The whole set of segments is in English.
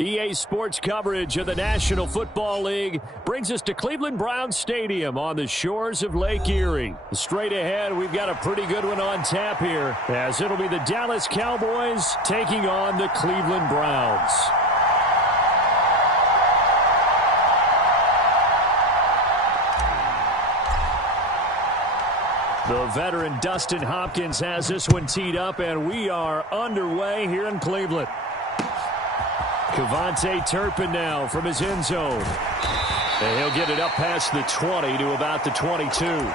EA Sports coverage of the National Football League brings us to Cleveland Browns Stadium on the shores of Lake Erie. Straight ahead, we've got a pretty good one on tap here, as it'll be the Dallas Cowboys taking on the Cleveland Browns. The veteran Dustin Hopkins has this one teed up, and we are underway here in Cleveland. Cavante Turpin now from his end zone. And he'll get it up past the 20 to about the 22.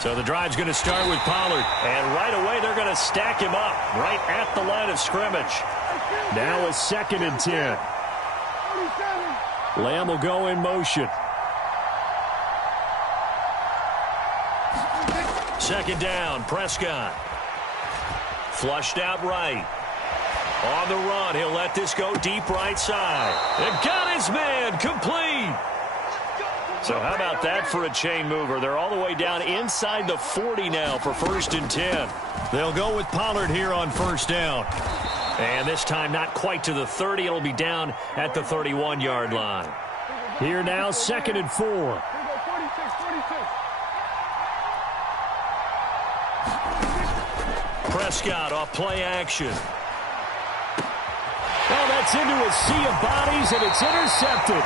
So the drive's going to start with Pollard. And right away, they're going to stack him up right at the line of scrimmage. Now a 2nd and 10. Lamb will go in motion. 2nd down, Prescott. Flushed out right. On the run, he'll let this go deep right side. And got his man, complete. So how about that for a chain mover? They're all the way down inside the 40 now for 1st and 10. They'll go with Pollard here on 1st down. And this time not quite to the 30. It'll be down at the 31-yard line. Here now, 2nd and 4. Prescott off play action. Oh, that's into a sea of bodies, and it's intercepted.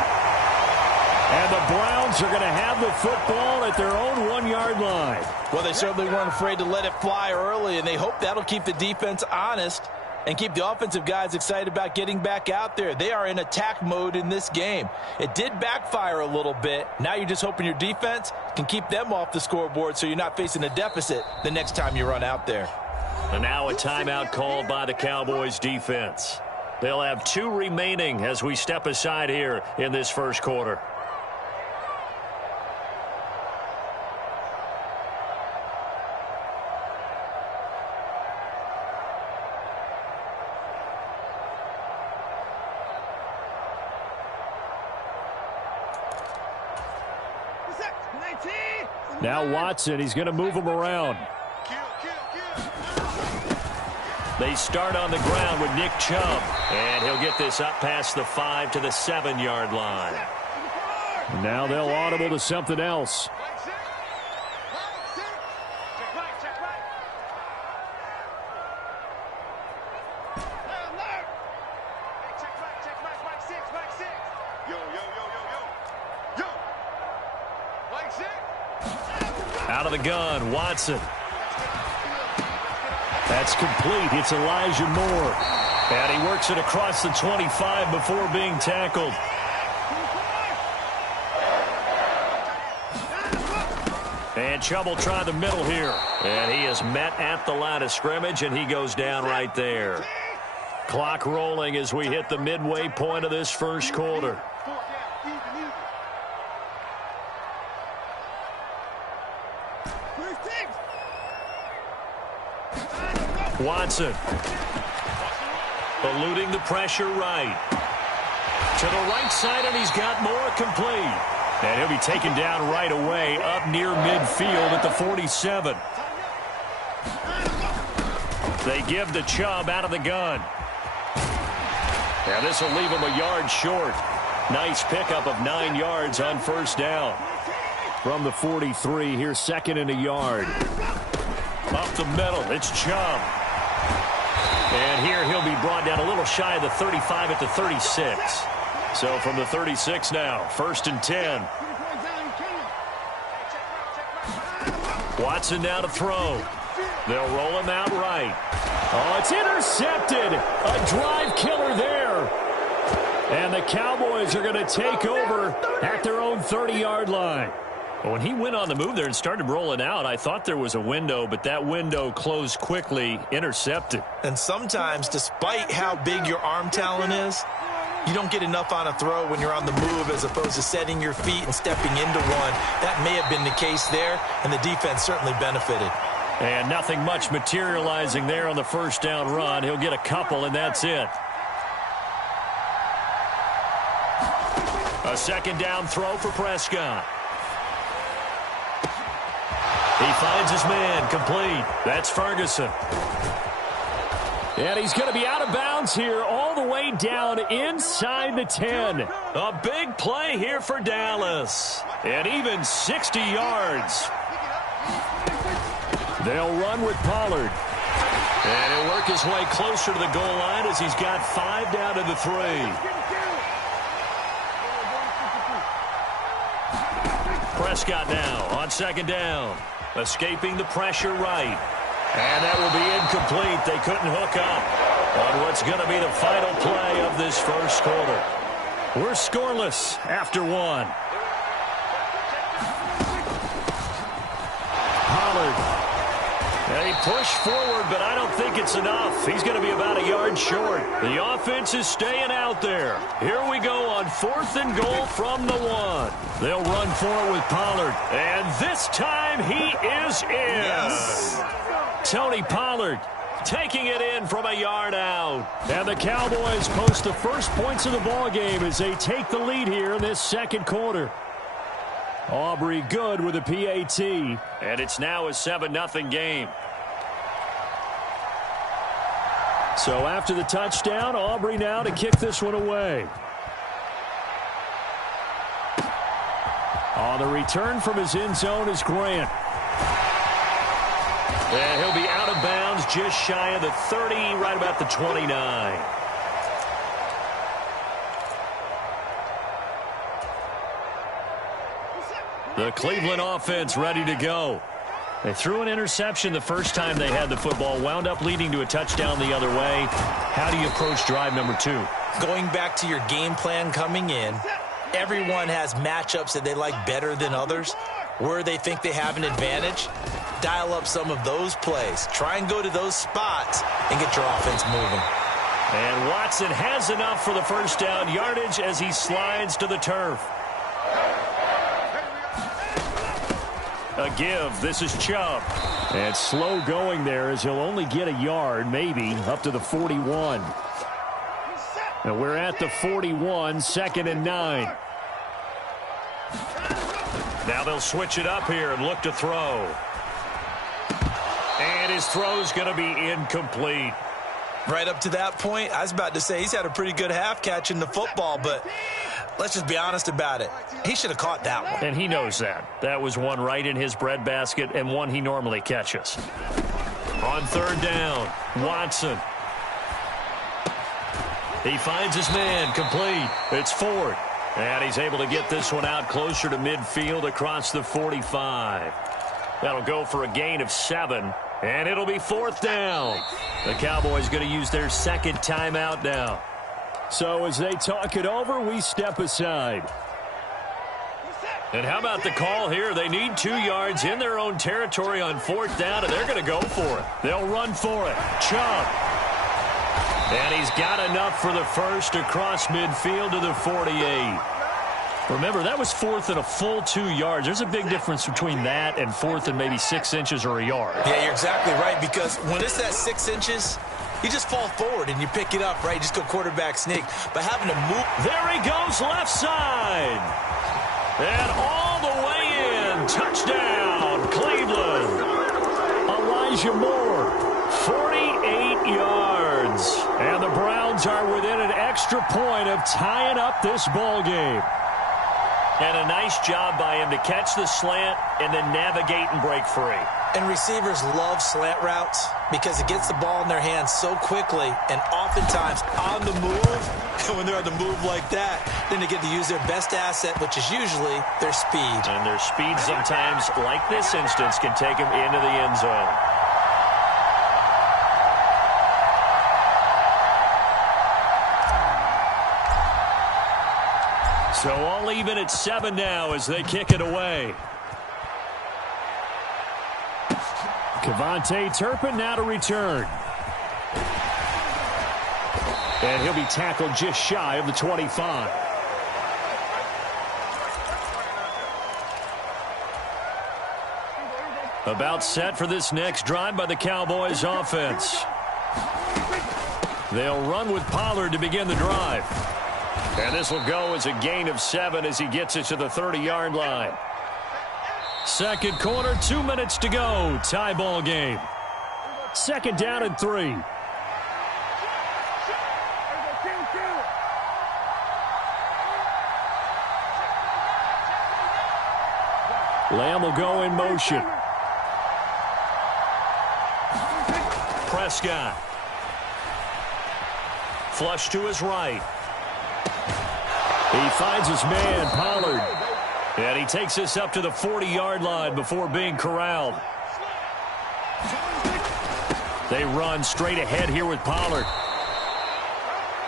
And the Browns are going to have the football at their own 1-yard line. Well, they certainly weren't afraid to let it fly early, and they hope that'll keep the defense honest and keep the offensive guys excited about getting back out there. They are in attack mode in this game. It did backfire a little bit. Now you're just hoping your defense can keep them off the scoreboard so you're not facing a deficit the next time you run out there. And now a timeout called by the Cowboys defense. They'll have 2 remaining as we step aside here in this first quarter. Now Watson, he's going to move him around. They start on the ground with Nick Chubb. And he'll get this up past the 5 to the 7-yard line. Now they'll audible to something else. Out of the gun, Watson. That's complete. It's Elijah Moore. And he works it across the 25 before being tackled. And Chubb will try the middle here. And he is met at the line of scrimmage, and he goes down right there. Clock rolling as we hit the midway point of this first quarter. Watson eluding the pressure right. To the right side, and he's got more complete. And he'll be taken down right away up near midfield at the 47. They give the Chubb out of the gun. Now this will leave him a yard short. Nice pickup of 9 yards on 1st down. From the 43, here's 2nd and a yard. Up the middle, it's Chubb. And here he'll be brought down a little shy of the 35 at the 36. So from the 36 now, 1st and 10. Watson now to throw. They'll roll him out right. Oh, it's intercepted. A drive killer there. And the Cowboys are going to take over at their own 30-yard line. When he went on the move there and started rolling out, I thought there was a window, but that window closed quickly, intercepted. And sometimes, despite how big your arm talent is, You don't get enough on a throw when you're on the move as opposed to setting your feet and stepping into one. That may have been the case there, and the defense certainly benefited. And nothing much materializing there on the first down run. He'll get a couple, and that's it. A second down throw for Prescott. He finds his man, complete. That's Ferguson. And he's going to be out of bounds here all the way down inside the 10. A big play here for Dallas. And even 60 yards. They'll run with Pollard. And he'll work his way closer to the goal line as he's got 5 down to the 3. Prescott now on second down. Escaping the pressure right. And that will be incomplete. They couldn't hook up on what's going to be the final play of this first quarter. We're scoreless after 1. Pollard. And he pushed forward, but I don't think it's enough. He's going to be about a yard short. The offense is staying out there. Here we go on 4th and goal from the 1. They'll run for it with Pollard. And this time he is in. Yes. Tony Pollard taking it in from a yard out. And the Cowboys post the first points of the ball game as they take the lead here in this second quarter. Aubrey good with a PAT. And it's now a 7-0 game. So after the touchdown, Aubrey now to kick this one away. On the return from his end zone is Grant. And he'll be out of bounds just shy of the 30, right about the 29. The Cleveland offense ready to go. They threw an interception the first time they had the football, wound up leading to a touchdown the other way. How do you approach drive number 2? Going back to your game plan coming in, everyone has matchups that they like better than others. Where they think they have an advantage, dial up some of those plays. Try and go to those spots and get your offense moving. And Watson has enough for the first down yardage as he slides to the turf. A give. This is Chubb. And slow going there as he'll only get a yard, maybe, up to the 41. And we're at the 41, 2nd and 9. Now they'll switch it up here and look to throw. And his throw's going to be incomplete. Right up to that point, I was about to say he's had a pretty good half catching the football, but let's just be honest about it. He should have caught that one. And he knows that. That was one right in his breadbasket and one he normally catches. On 3rd down, Watson. He finds his man, complete. It's Ford. And he's able to get this one out closer to midfield across the 45. That'll go for a gain of 7. And it'll be 4th down. The Cowboys going to use their second timeout now. So as they talk it over, we step aside. And how about the call here? They need 2 yards in their own territory on 4th down, and they're going to go for it. They'll run for it. Chubb. And he's got enough for the first across midfield to the 48. Remember, that was 4th and a full 2 yards. There's a big difference between that and 4th and maybe 6 inches or a yard. Yeah, you're exactly right, because when it's at 6 inches, you just fall forward and you pick it up, right? You just go quarterback sneak. But having to move. There he goes, left side. And all the way in. Touchdown, Cleveland. Elijah Moore, 48 yards. And the Browns are within an extra point of tying up this ball game. And a nice job by him to catch the slant and then navigate and break free. And receivers love slant routes because it gets the ball in their hands so quickly and oftentimes on the move. And when they're on the move like that, then they get to use their best asset, which is usually their speed. And their speed sometimes, like this instance, can take them into the end zone. So all even at 7 now as they kick it away. Kevontae Turpin now to return. And he'll be tackled just shy of the 25. About set for this next drive by the Cowboys offense. They'll run with Pollard to begin the drive. And this will go as a gain of 7 as he gets it to the 30-yard line. Second quarter, 2 minutes to go. Tie ball game. Second down and 3. Lamb will go in motion. Prescott. Flush to his right. He finds his man, Pollard. And he takes this up to the 40-yard line before being corralled. They run straight ahead here with Pollard.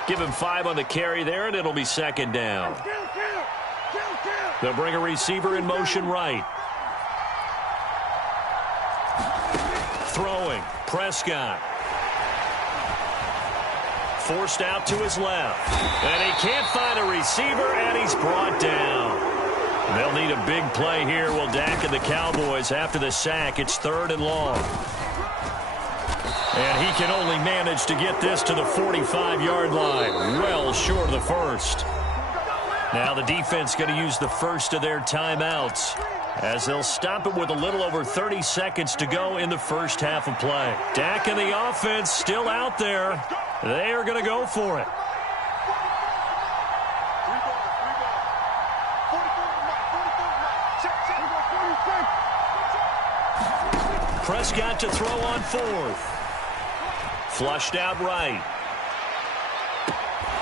Give him 5 on the carry there, and it'll be second down. They'll bring a receiver in motion right. Throwing. Prescott. Forced out to his left. And he can't find a receiver, and he's brought down. They'll need a big play here. Will Dak and the Cowboys after the sack. It's 3rd and long. And he can only manage to get this to the 45-yard line. Well short of the first. Now the defense going to use the first of their timeouts, as they'll stop it with a little over 30 seconds to go in the first half of play. Dak and the offense still out there. They are going to go for it. Prescott to throw on 4th. Flushed out right.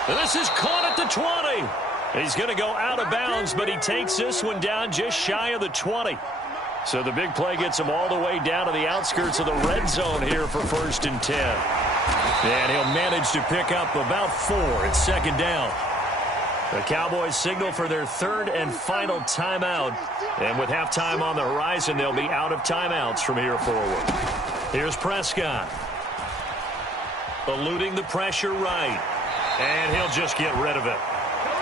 This is caught at the 20. He's going to go out of bounds, but he takes this one down just shy of the 20. So the big play gets him all the way down to the outskirts of the red zone here for 1st and 10. And he'll manage to pick up about 4 at second down. The Cowboys signal for their 3rd and final timeout. And with halftime on the horizon, they'll be out of timeouts from here forward. Here's Prescott. Eluding the pressure right. And he'll just get rid of it.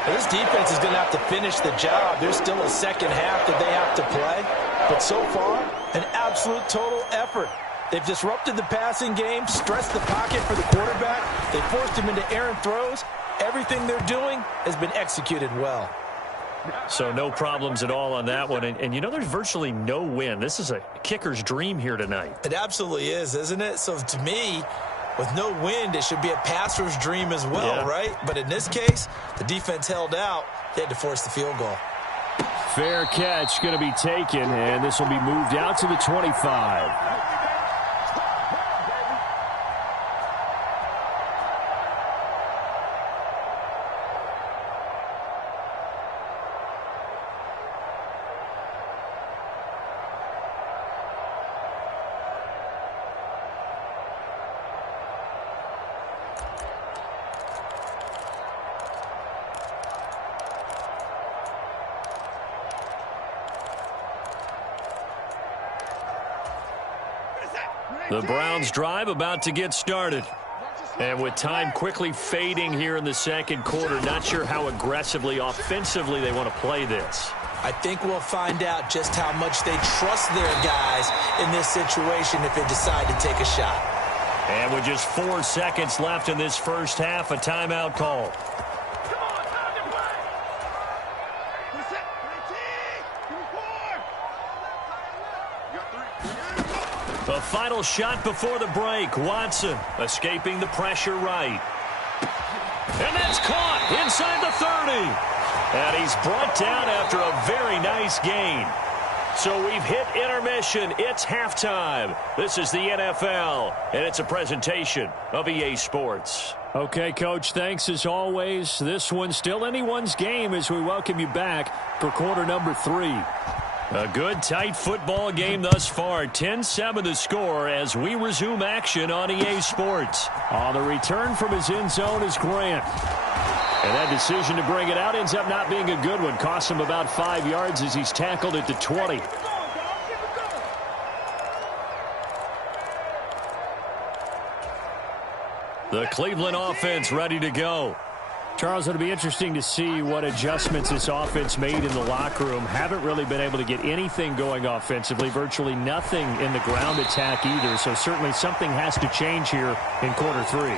This defense is going to have to finish the job. There's still a second half that they have to play. But so far, an absolute total effort. They've disrupted the passing game, stressed the pocket for the quarterback. They forced him into errant throws. Everything they're doing has been executed well. So no problems at all on that one. And you know, there's virtually no win. This is a kicker's dream here tonight. It absolutely is, isn't it? So to me, with no wind, it should be a passer's dream as well, right? But in this case, the defense held out. They had to force the field goal. Fair catch going to be taken, and this will be moved out to the 25. The Browns drive about to get started. And with time quickly fading here in the second quarter, not sure how aggressively, offensively they want to play this. I think we'll find out just how much they trust their guys in this situation if they decide to take a shot. And with just 4 seconds left in this first half, a timeout call. A final shot before the break. Watson escaping the pressure right. And that's caught inside the 30. And he's brought down after a very nice gain. So we've hit intermission. It's halftime. This is the NFL, and it's a presentation of EA Sports. Okay, Coach, thanks as always. This one's still anyone's game as we welcome you back for quarter number 3. A good, tight football game thus far. 10-7 the score as we resume action on EA Sports. On the return from his end zone is Grant. And that decision to bring it out ends up not being a good one. Costs him about 5 yards as he's tackled at the 20. The Cleveland offense ready to go. Charles, it'll be interesting to see what adjustments this offense made in the locker room. Haven't really been able to get anything going offensively, virtually nothing in the ground attack either. So certainly something has to change here in quarter 3.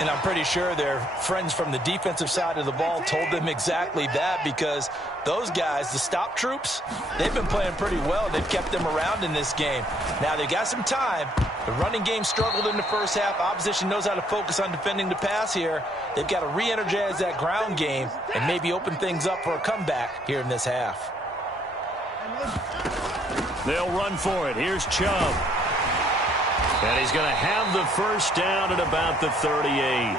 And I'm pretty sure their friends from the defensive side of the ball told them exactly that, because those guys, the stop troops, they've been playing pretty well. They've kept them around in this game. Now, they got some time. The running game struggled in the first half. Opposition knows how to focus on defending the pass here. They've got to re-energize that ground game and maybe open things up for a comeback here in this half. They'll run for it. Here's Chubb. And he's going to have the first down at about the 38.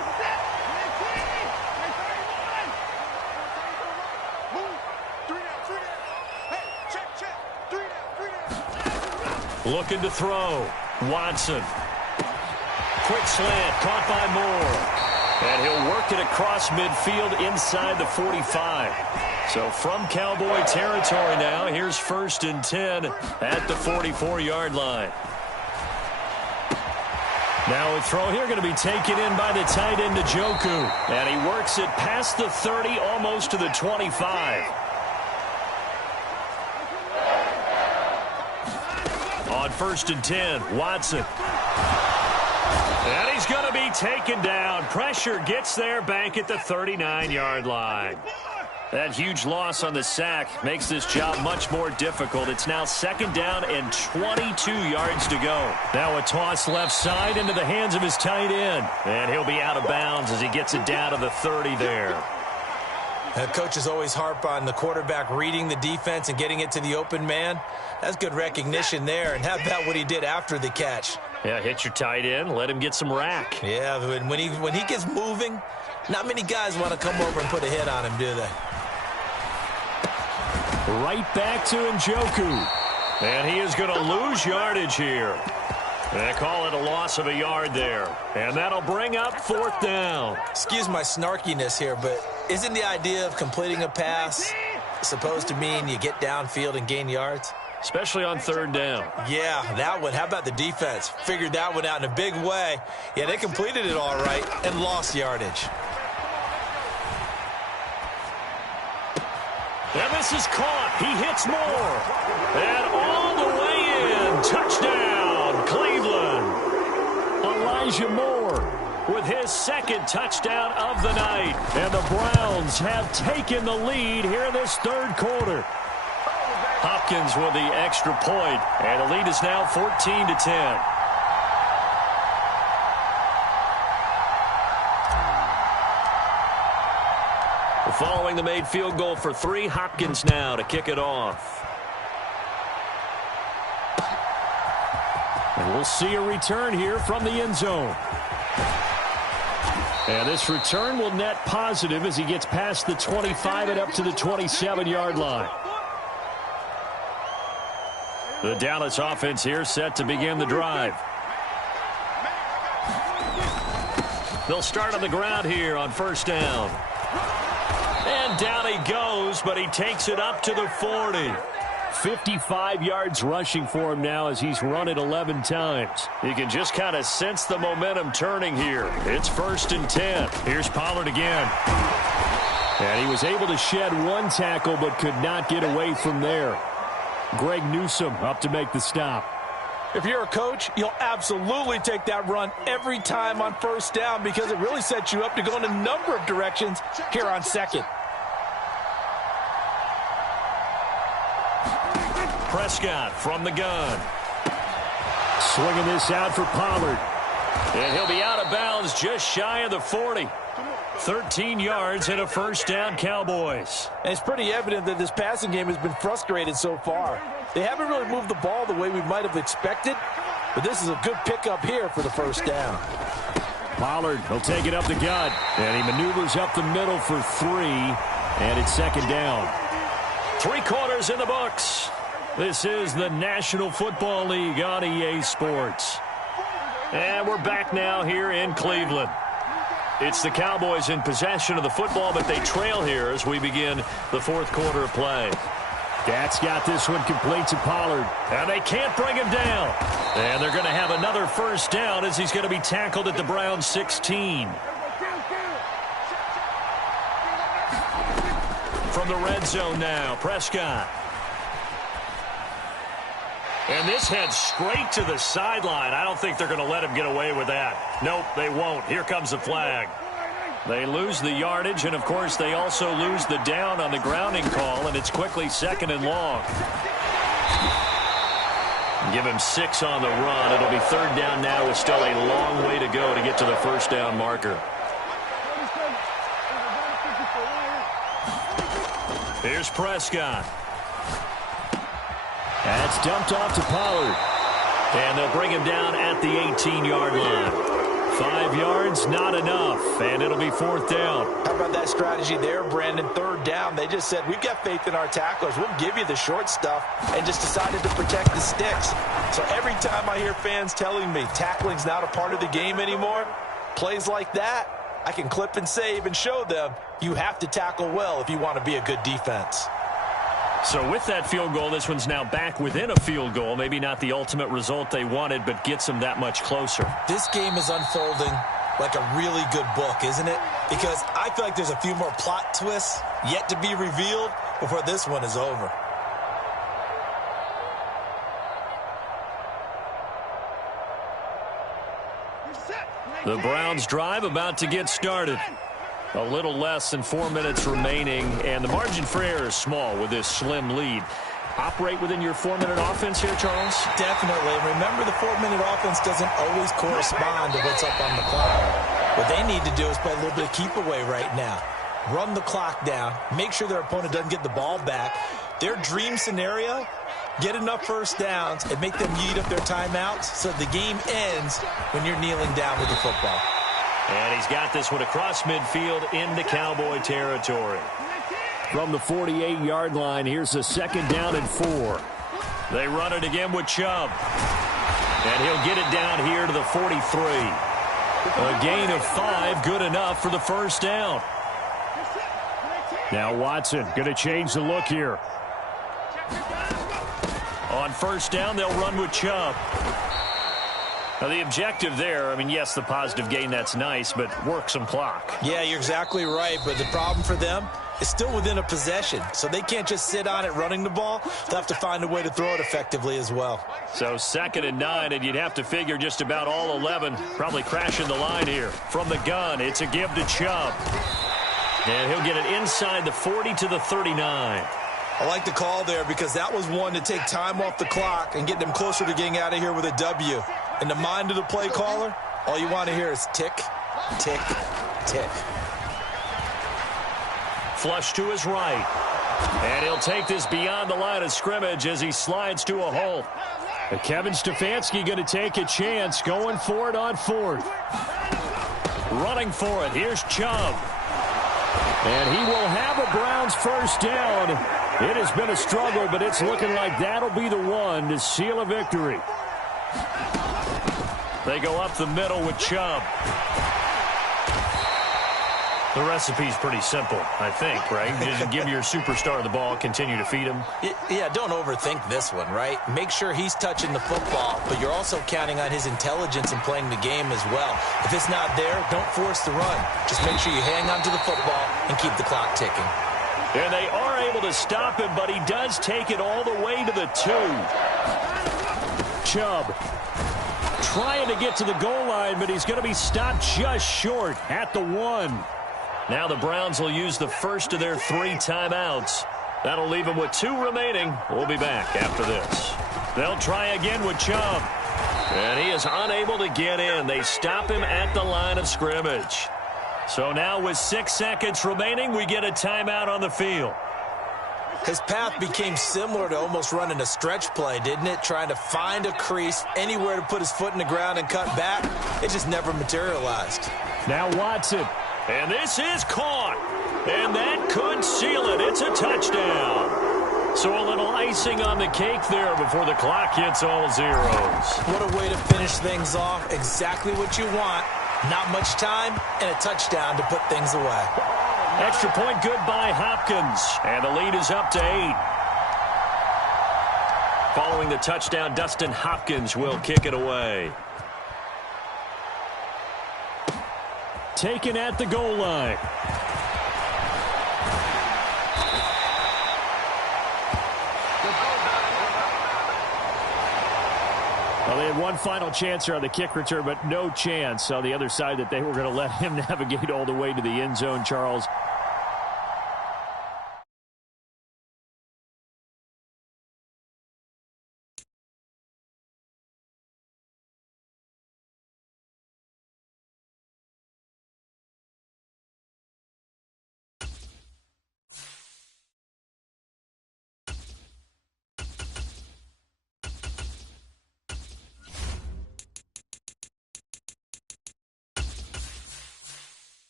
Looking to throw. Watson. Quick slant. Caught by Moore. And he'll work it across midfield inside the 45. So from Cowboy territory now, here's 1st and 10 at the 44-yard line. Now a throw here going to be taken in by the tight end, Njoku. And he works it past the 30, almost to the 25. On 1st and 10, Watson. And he's going to be taken down. Pressure gets there back at the 39-yard line. That huge loss on the sack makes this job much more difficult. It's now 2nd down and 22 yards to go. Now a toss left side into the hands of his tight end. And he'll be out of bounds as he gets it down to the 30 there. Coaches always harp on the quarterback reading the defense and getting it to the open man. That's good recognition there. And how about what he did after the catch? Yeah, hit your tight end, let him get some rack. Yeah, when he gets moving, not many guys want to come over and put a hit on him, do they? Right back to Njoku. And he is going to lose yardage here. They call it a loss of a yard there. And that'll bring up 4th down. Excuse my snarkiness here, but isn't the idea of completing a pass supposed to mean you get downfield and gain yards? Especially on 3rd down. Yeah, that one. How about the defense? Figured that one out in a big way. Yeah, they completed it all right and lost yardage. And this is caught. He hits Moore. And all the way in. Touchdown, Cleveland. Elijah Moore with his 2nd touchdown of the night. And the Browns have taken the lead here in this 3rd quarter. Hopkins with the extra point. And the lead is now 14-10. Following the made field goal for 3, Hopkins now to kick it off. And we'll see a return here from the end zone. And this return will net positive as he gets past the 25 and up to the 27-yard line. The Dallas offense here set to begin the drive. They'll start on the ground here on 1st down. And down he goes, but he takes it up to the 40. 55 yards rushing for him now as he's run it 11 times. You can just kind of sense the momentum turning here. It's 1st and 10. Here's Pollard again. And he was able to shed 1 tackle but could not get away from there. Greg Newsome up to make the stop. If you're a coach, you'll absolutely take that run every time on 1st down because it really sets you up to go in a number of directions here on 2nd. Prescott from the gun. Swinging this out for Pollard. And he'll be out of bounds just shy of the 40. 13 yards and a 1st down, Cowboys. And it's pretty evident that this passing game has been frustrated so far. They haven't really moved the ball the way we might have expected, but this is a good pickup here for the 1st down. Pollard will take it up the gut, and he maneuvers up the middle for 3, and it's 2nd down. 3 quarters in the books. This is the National Football League on EA Sports. And we're back now here in Cleveland. It's the Cowboys in possession of the football, but they trail here as we begin the 4th quarter of play. That's got this one complete to Pollard. And they can't bring him down. And they're going to have another first down as he's going to be tackled at the Browns 16. From the red zone now, Prescott. And this heads straight to the sideline. I don't think they're going to let him get away with that. Nope, they won't. Here comes the flag. They lose the yardage, and, of course, they also lose the down on the grounding call, and it's quickly 2nd and long. Give him 6 on the run. It'll be 3rd down now with still a long way to go to get to the first down marker. Here's Prescott. That's dumped off to Pollard. And they'll bring him down at the 18-yard line. 5 yards, not enough, and it'll be 4th down. How about that strategy there, Brandon? 3rd down. They just said, we've got faith in our tacklers. We'll give you the short stuff, and just decided to protect the sticks. So every time I hear fans telling me tackling's not a part of the game anymore, plays like that, I can clip and save and show them you have to tackle well if you want to be a good defense. So with that field goal, this one's now back within a field goal. Maybe not the ultimate result they wanted, but gets them that much closer. This game is unfolding like a really good book, isn't it? Because I feel like there's a few more plot twists yet to be revealed before this one is over. The Browns drive about to get started. A little less than 4 minutes remaining, and the margin for error is small with this slim lead. Operate within your 4-minute offense here, Charles? Definitely. Remember, the 4-minute offense doesn't always correspond to what's up on the clock. What they need to do is play a little bit of keep away right now. Run the clock down. Make sure their opponent doesn't get the ball back. Their dream scenario, get enough first downs and make them eat up their timeouts so the game ends when you're kneeling down with the football. And he's got this one across midfield into Cowboy territory. From the 48-yard line, here's a 2nd down and 4. They run it again with Chubb. And he'll get it down here to the 43. A gain of 5, good enough for the first down. Now Watson going to change the look here. On first down, they'll run with Chubb. Now, the objective there, I mean, yes, the positive gain, that's nice, but work some clock. Yeah, you're exactly right, but the problem for them is still within a possession, so they can't just sit on it running the ball. They'll have to find a way to throw it effectively as well. So 2nd and 9, and you'd have to figure just about all 11 probably crashing the line here. From the gun, it's a give to Chubb. And he'll get it inside the 40 to the 39. I like the call there because that was one to take time off the clock and get them closer to getting out of here with a W. In the mind of the play caller, all you want to hear is tick, tick, tick. Flush to his right. And he'll take this beyond the line of scrimmage as he slides to a hole. Kevin Stefanski going to take a chance, going for it on 4th. Running for it. Here's Chubb. And he will have a Browns first down. It has been a struggle, but it's looking like that'll be the one to seal a victory. They go up the middle with Chubb. The recipe's pretty simple, I think, right? Just give your superstar the ball, continue to feed him. Yeah, don't overthink this one, right? Make sure he's touching the football, but you're also counting on his intelligence in playing the game as well. If it's not there, don't force the run. Just make sure you hang on to the football and keep the clock ticking. And they are able to stop him, but he does take it all the way to the 2. Chubb trying to get to the goal line, but he's going to be stopped just short at the 1. Now the Browns will use the first of their 3 timeouts. That'll leave them with 2 remaining. We'll be back after this. They'll try again with Chubb. And he is unable to get in. They stop him at the line of scrimmage. So now with 6 seconds remaining, we get a timeout on the field. His path became similar to almost running a stretch play, didn't it? Trying to find a crease, anywhere to put his foot in the ground and cut back. It just never materialized. Now Watson. And this is caught. And that could seal it. It's a touchdown. So a little icing on the cake there before the clock hits all zeros. What a way to finish things off. Exactly what you want. Not much time and a touchdown to put things away. Extra point good by Hopkins. And the lead is up to 8. Throwing the touchdown, Dustin Hopkins will kick it away. Taken at the goal line. Well, they had one final chance here on the kick return, but no chance on the other side that they were going to let him navigate all the way to the end zone, Charles.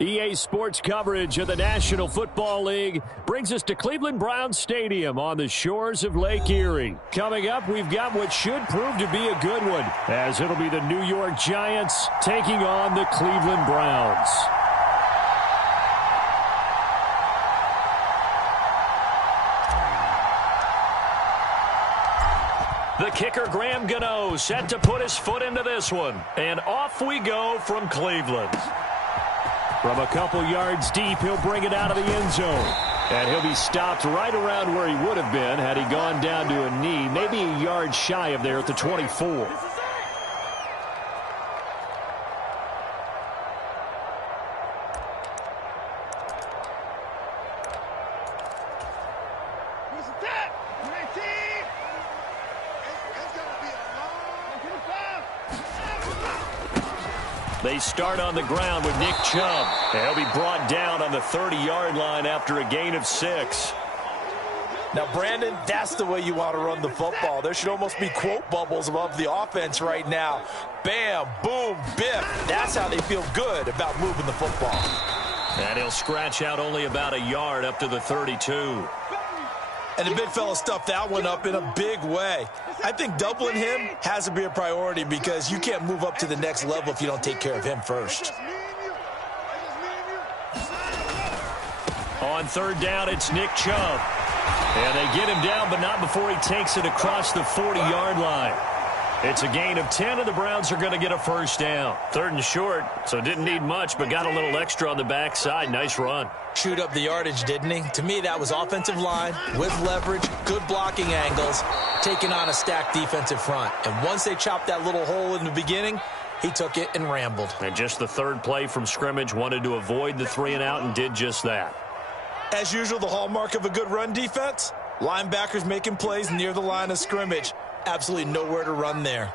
EA Sports coverage of the National Football League brings us to Cleveland Browns Stadium on the shores of Lake Erie. Coming up, we've got what should prove to be a good one, as it'll be the New York Giants taking on the Cleveland Browns. The kicker, Graham Gano, set to put his foot into this one. And off we go from Cleveland. From a couple yards deep, he'll bring it out of the end zone. And he'll be stopped right around where he would have been had he gone down to a knee, maybe a yard shy of there at the 24. They start on the ground with Nick Chubb. And he'll be brought down on the 30-yard line after a gain of 6. Now, Brandon, that's the way you want to run the football. There should almost be quote bubbles above the offense right now. Bam, boom, biff. That's how they feel good about moving the football. And he'll scratch out only about a yard up to the 32. And the big fella stuffed that one up in a big way. I think doubling him has to be a priority because you can't move up to the next level if you don't take care of him first. On third down, it's Nick Chubb. And they get him down, but not before he takes it across the 40-yard line. It's a gain of 10, and the Browns are going to get a first down. Third and short, so didn't need much, but got a little extra on the backside. Nice run. Chewed up the yardage, didn't he? To me, that was offensive line with leverage, good blocking angles, taking on a stacked defensive front. And once they chopped that little hole in the beginning, he took it and rambled. And just the third play from scrimmage, wanted to avoid the 3-and-out and did just that. As usual, the hallmark of a good run defense, linebackers making plays near the line of scrimmage. Absolutely nowhere to run there.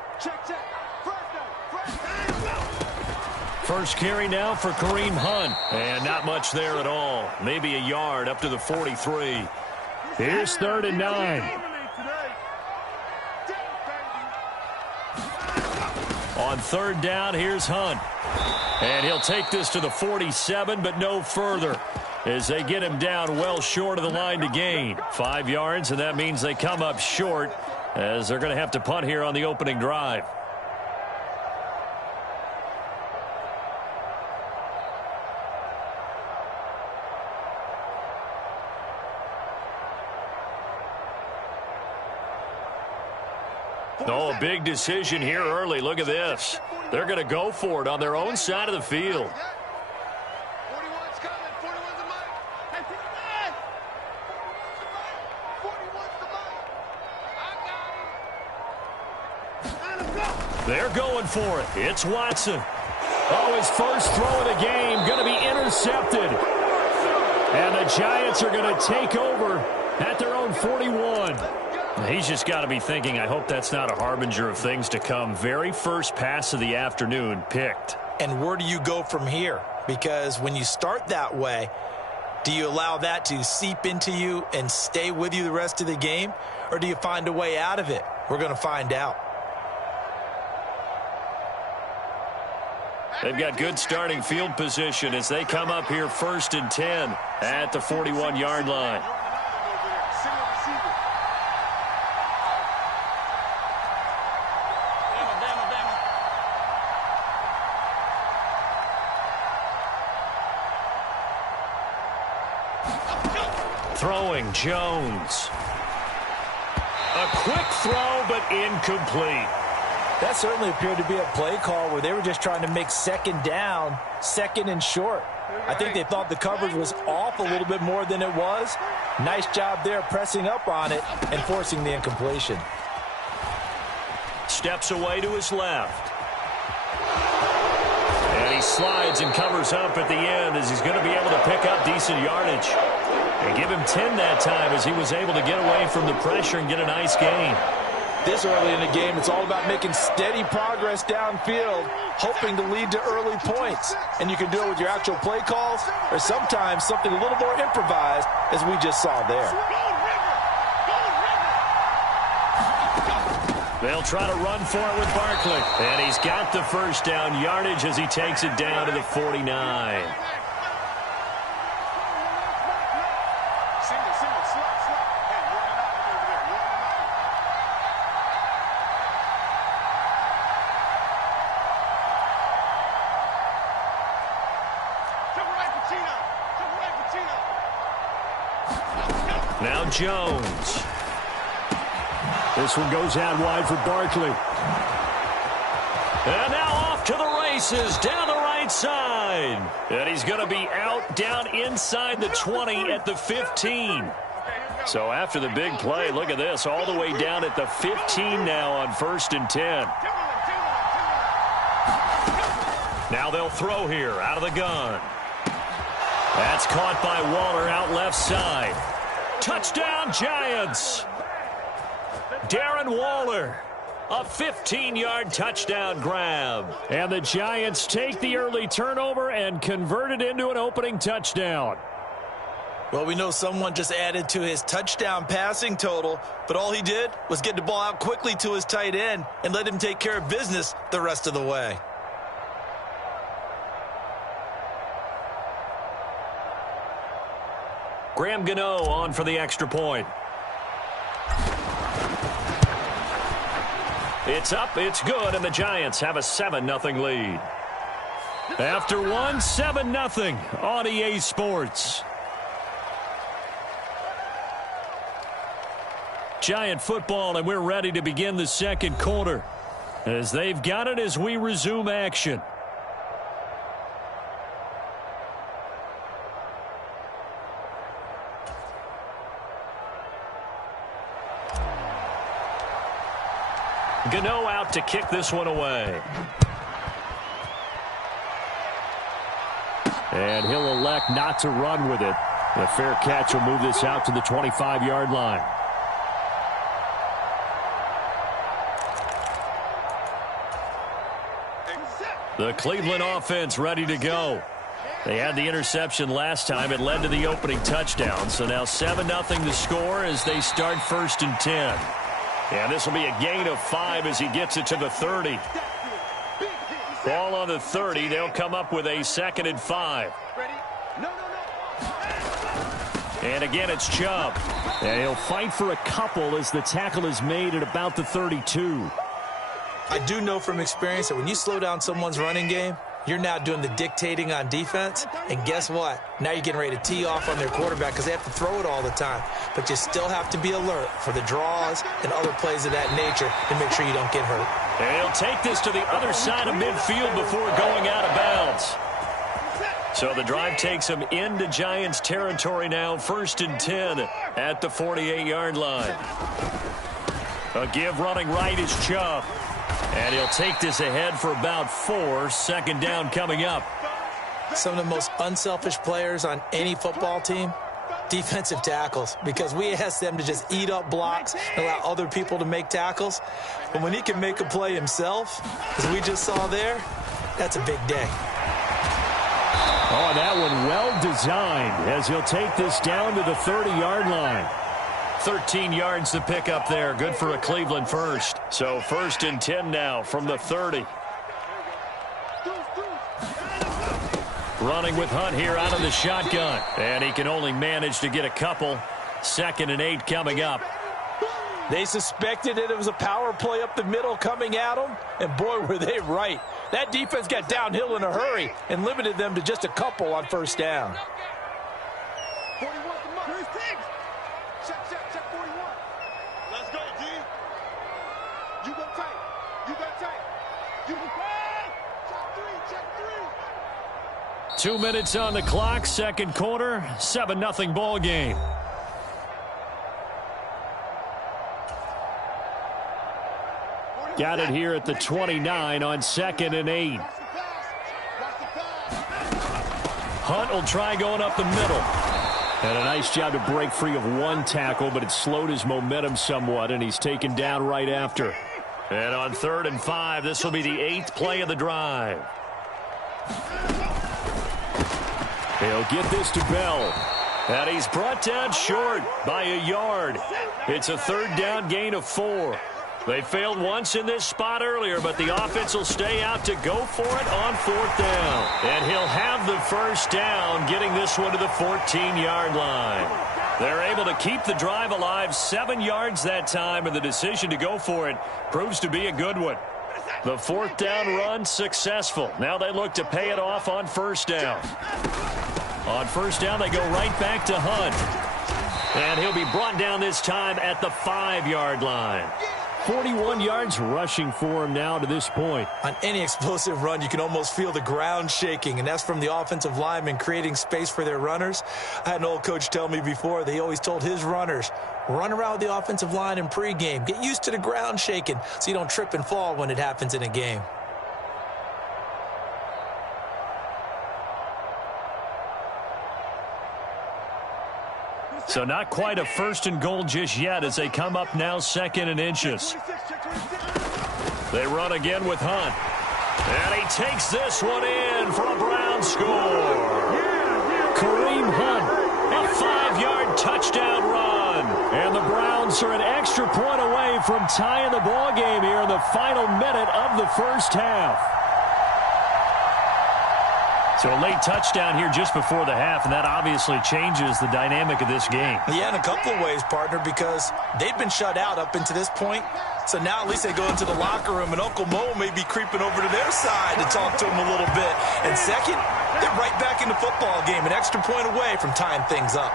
First carry now for Kareem Hunt. And not much there at all. Maybe a yard up to the 43. Here's 3rd and 9. On third down, here's Hunt. And he'll take this to the 47, but no further, as they get him down well short of the line to gain. 5 yards, and that means they come up short, as they're going to have to punt here on the opening drive. Oh, a big decision here early. Look at this. They're going to go for it on their own side of the field. They're going for it. It's Watson. Oh, his first throw of the game going to be intercepted. And the Giants are going to take over at their own 41. He's just got to be thinking, I hope that's not a harbinger of things to come. Very first pass of the afternoon picked. And where do you go from here? Because when you start that way, do you allow that to seep into you and stay with you the rest of the game? Or do you find a way out of it? We're going to find out. They've got good starting field position as they come up here 1st and 10 at the 41-yard line. Throwing Jones. A quick throw, but incomplete. That certainly appeared to be a play call where they were just trying to make second down, second and short. I think they thought the coverage was off a little bit more than it was. Nice job there pressing up on it and forcing the incompletion. Steps away to his left. And he slides and covers up at the end as he's going to be able to pick up decent yardage. They give him 10 that time as he was able to get away from the pressure and get a nice gain. This early in the game, it's all about making steady progress downfield, hoping to lead to early points. And you can do it with your actual play calls or sometimes something a little more improvised, as we just saw there. They'll try to run for it with Barkley. And he's got the first down yardage as he takes it down to the 49. Now Jones. This one goes out wide for Barkley. And now off to the races down the right side. And he's going to be out down inside the 20 at the 15. So after the big play, look at this, all the way down at the 15 now on 1st and 10. Now they'll throw here out of the gun. That's caught by Waller out left side. Touchdown, Giants. Darren Waller, a 15-yard touchdown grab. And the Giants take the early turnover and convert it into an opening touchdown. Well, we know someone just added to his touchdown passing total, but all he did was get the ball out quickly to his tight end and let him take care of business the rest of the way. Graham Gano on for the extra point. It's up, it's good, and the Giants have a 7-0 lead. After one, 7-0 on EA Sports. Giant football, and we're ready to begin the second quarter as they've got it as we resume action. Gano out to kick this one away. And he'll elect not to run with it. The fair catch will move this out to the 25-yard line. The Cleveland offense ready to go. They had the interception last time. It led to the opening touchdown. So now 7-0 the score as they start 1st and 10. And this will be a gain of 5 as he gets it to the 30. Ball on the 30. They'll come up with a 2nd and 5. And again, it's Chubb. And he'll fight for a couple as the tackle is made at about the 32. I do know from experience that when you slow down someone's running game, you're now doing the dictating on defense. And guess what? Now you're getting ready to tee off on their quarterback because they have to throw it all the time. But you still have to be alert for the draws and other plays of that nature to make sure you don't get hurt. And he'll take this to the other side of midfield before going out of bounds. So the drive takes him into Giants territory now. 1st and 10 at the 48-yard line. A give running right is Chubb. And he'll take this ahead for about 4. 2nd down coming up. Some of the most unselfish players on any football team, defensive tackles, because we ask them to just eat up blocks and allow other people to make tackles. But when he can make a play himself, as we just saw there, that's a big day. Oh, that one well designed as he'll take this down to the 30-yard line. 13 yards to pick up there. Good for a Cleveland first. So 1st and 10 now from the 30. Running with Hunt here out of the shotgun. And he can only manage to get a couple. 2nd and 8 coming up. They suspected it was a power play up the middle coming at them, and boy, were they right. That defense got downhill in a hurry and limited them to just a couple on 1st down. 41, check 41. Let's go, D. You go tight. You go tight. You go tight. Check 3. 2 minutes on the clock, 2nd quarter, 7-0 ball game. Got it here at the 29 on 2nd and 8. Hunt will try going up the middle. And a nice job to break free of one tackle, but it slowed his momentum somewhat, and he's taken down right after. And on 3rd and 5, this will be the 8th play of the drive. He'll get this to Bell. And he's brought down short by a yard. It's a 3rd down gain of 4. They failed once in this spot earlier, but the offense will stay out to go for it on 4th down. And he'll have the 1st down, getting this one to the 14-yard line. They're able to keep the drive alive, 7 yards that time, and the decision to go for it proves to be a good one. The 4th down run successful. Now they look to pay it off on 1st down. On 1st down, they go right back to Hunt. And he'll be brought down this time at the 5-yard line. 41 yards rushing for him now to this point. On any explosive run, you can almost feel the ground shaking, and that's from the offensive linemen creating space for their runners. I had an old coach tell me before, they always told his runners, run around with the offensive line in pregame. Get used to the ground shaking so you don't trip and fall when it happens in a game. So not quite a 1st and goal just yet as they come up now 2nd and inches. They run again with Hunt. And he takes this one in for a Brown score. Kareem Hunt, A 5-yard touchdown run. and the Browns are an extra point away from tying the ball game here in the final minute of the 1st half. So a late touchdown here just before the half, and that obviously changes the dynamic of this game. Yeah, in a couple of ways, partner, because they've been shut out up until this point. So now at least they go into the locker room, and Uncle Mo may be creeping over to their side to talk to him a little bit. And second, they're right back in the football game, an extra point away from tying things up.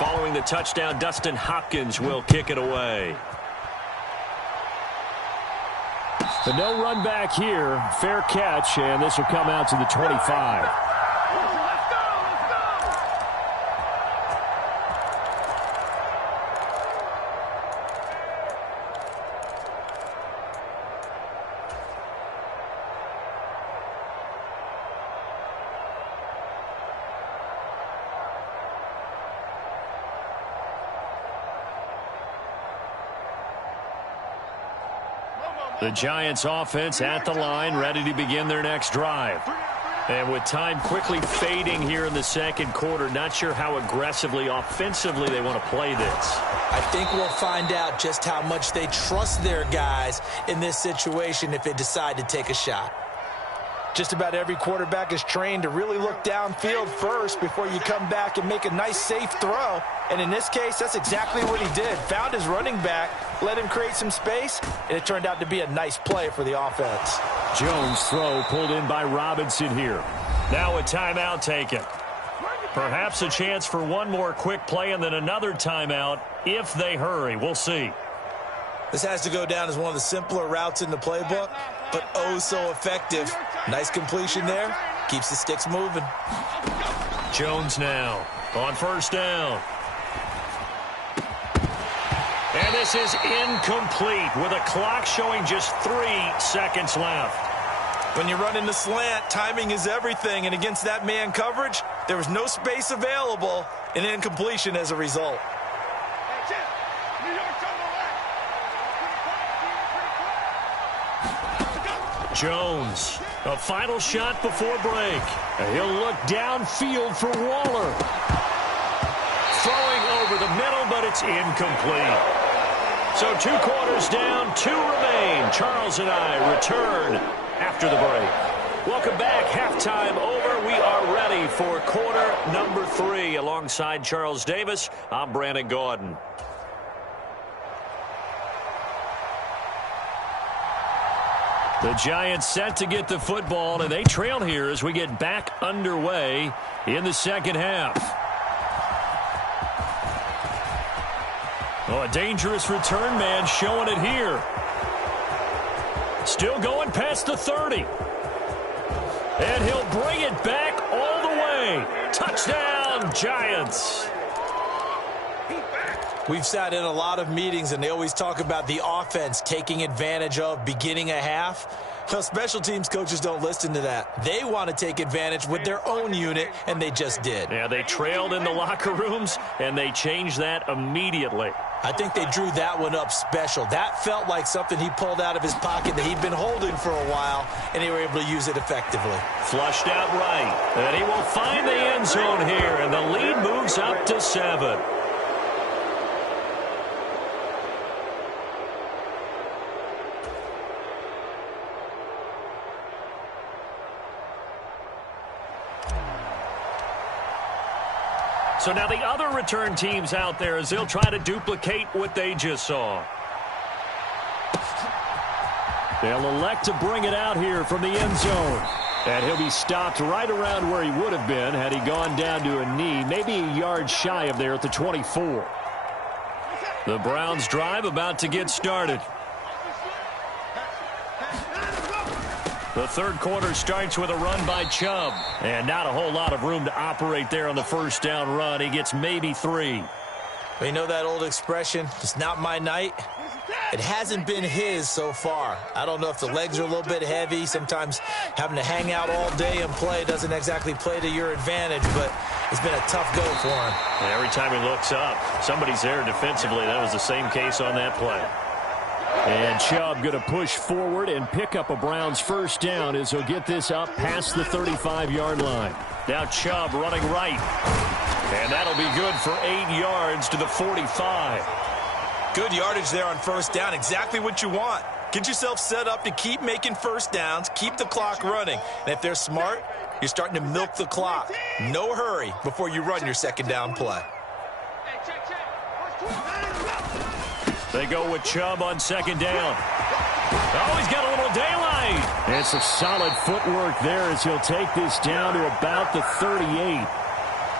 Following the touchdown, Dustin Hopkins will kick it away. The no run back here, fair catch, and this will come out to the 25. The Giants offense at the line, ready to begin their next drive. And with time quickly fading here in the 2nd quarter, not sure how aggressively, offensively they want to play this. I think we'll find out just how much they trust their guys in this situation if they decide to take a shot. Just about every quarterback is trained to really look downfield first before you come back and make a nice, safe throw. And in this case, that's exactly what he did. Found his running back, let him create some space, and it turned out to be a nice play for the offense. Jones' throw pulled in by Robinson here. Now a timeout taken. Perhaps a chance for one more quick play and then another timeout if they hurry. We'll see. This has to go down as one of the simpler routes in the playbook, but oh so effective. Nice completion there. Keeps the sticks moving. Jones now on 1st down. And this is incomplete with a clock showing just 3 seconds left. When you run in the slant, timing is everything, and against that man coverage, there was no space available, an incompletion as a result. Jones, a final shot before break. He'll look downfield for Waller. Throwing over the middle, but it's incomplete. So 2 quarters down, 2 remain. Charles and I return after the break. Welcome back. Halftime over. We are ready for quarter number 3. Alongside Charles Davis, I'm Brandon Gordon. The Giants set to get the football, and they trail here as we get back underway in the second half. Oh, a dangerous return man showing it here. Still going past the 30. And he'll bring it back all the way. Touchdown, Giants. We've sat in a lot of meetings, and they always talk about the offense taking advantage of beginning a half. Well, special teams coaches don't listen to that. They want to take advantage with their own unit, and they just did. Yeah, they trailed in the locker rooms, and they changed that immediately. I think they drew that one up special. That felt like something he pulled out of his pocket that he'd been holding for a while, and they were able to use it effectively. Flushed out right, and he will find the end zone here, and the lead moves up to 7. So now the other return teams out there as they'll try to duplicate what they just saw. They'll elect to bring it out here from the end zone. And he'll be stopped right around where he would have been had he gone down to a knee, maybe a yard shy of there at the 24. The Browns drive about to get started. The third quarter starts with a run by Chubb. And not a whole lot of room to operate there on the first down run. He gets maybe 3. You know that old expression, it's not my night? It hasn't been his so far. I don't know if the legs are a little bit heavy. Sometimes having to hang out all day and play doesn't exactly play to your advantage, but it's been a tough go for him. And every time he looks up, somebody's there defensively. That was the same case on that play. And Chubb going to push forward and pick up a Browns first down as he'll get this up past the 35-yard line. Now Chubb running right. And that'll be good for 8 yards to the 45. Good yardage there on first down. Exactly what you want. Get yourself set up to keep making first downs, keep the clock running. And if they're smart, you're starting to milk the clock. No hurry before you run your second down play. They go with Chubb on second down. Oh, he's got a little daylight. And some solid footwork there as he'll take this down to about the 38.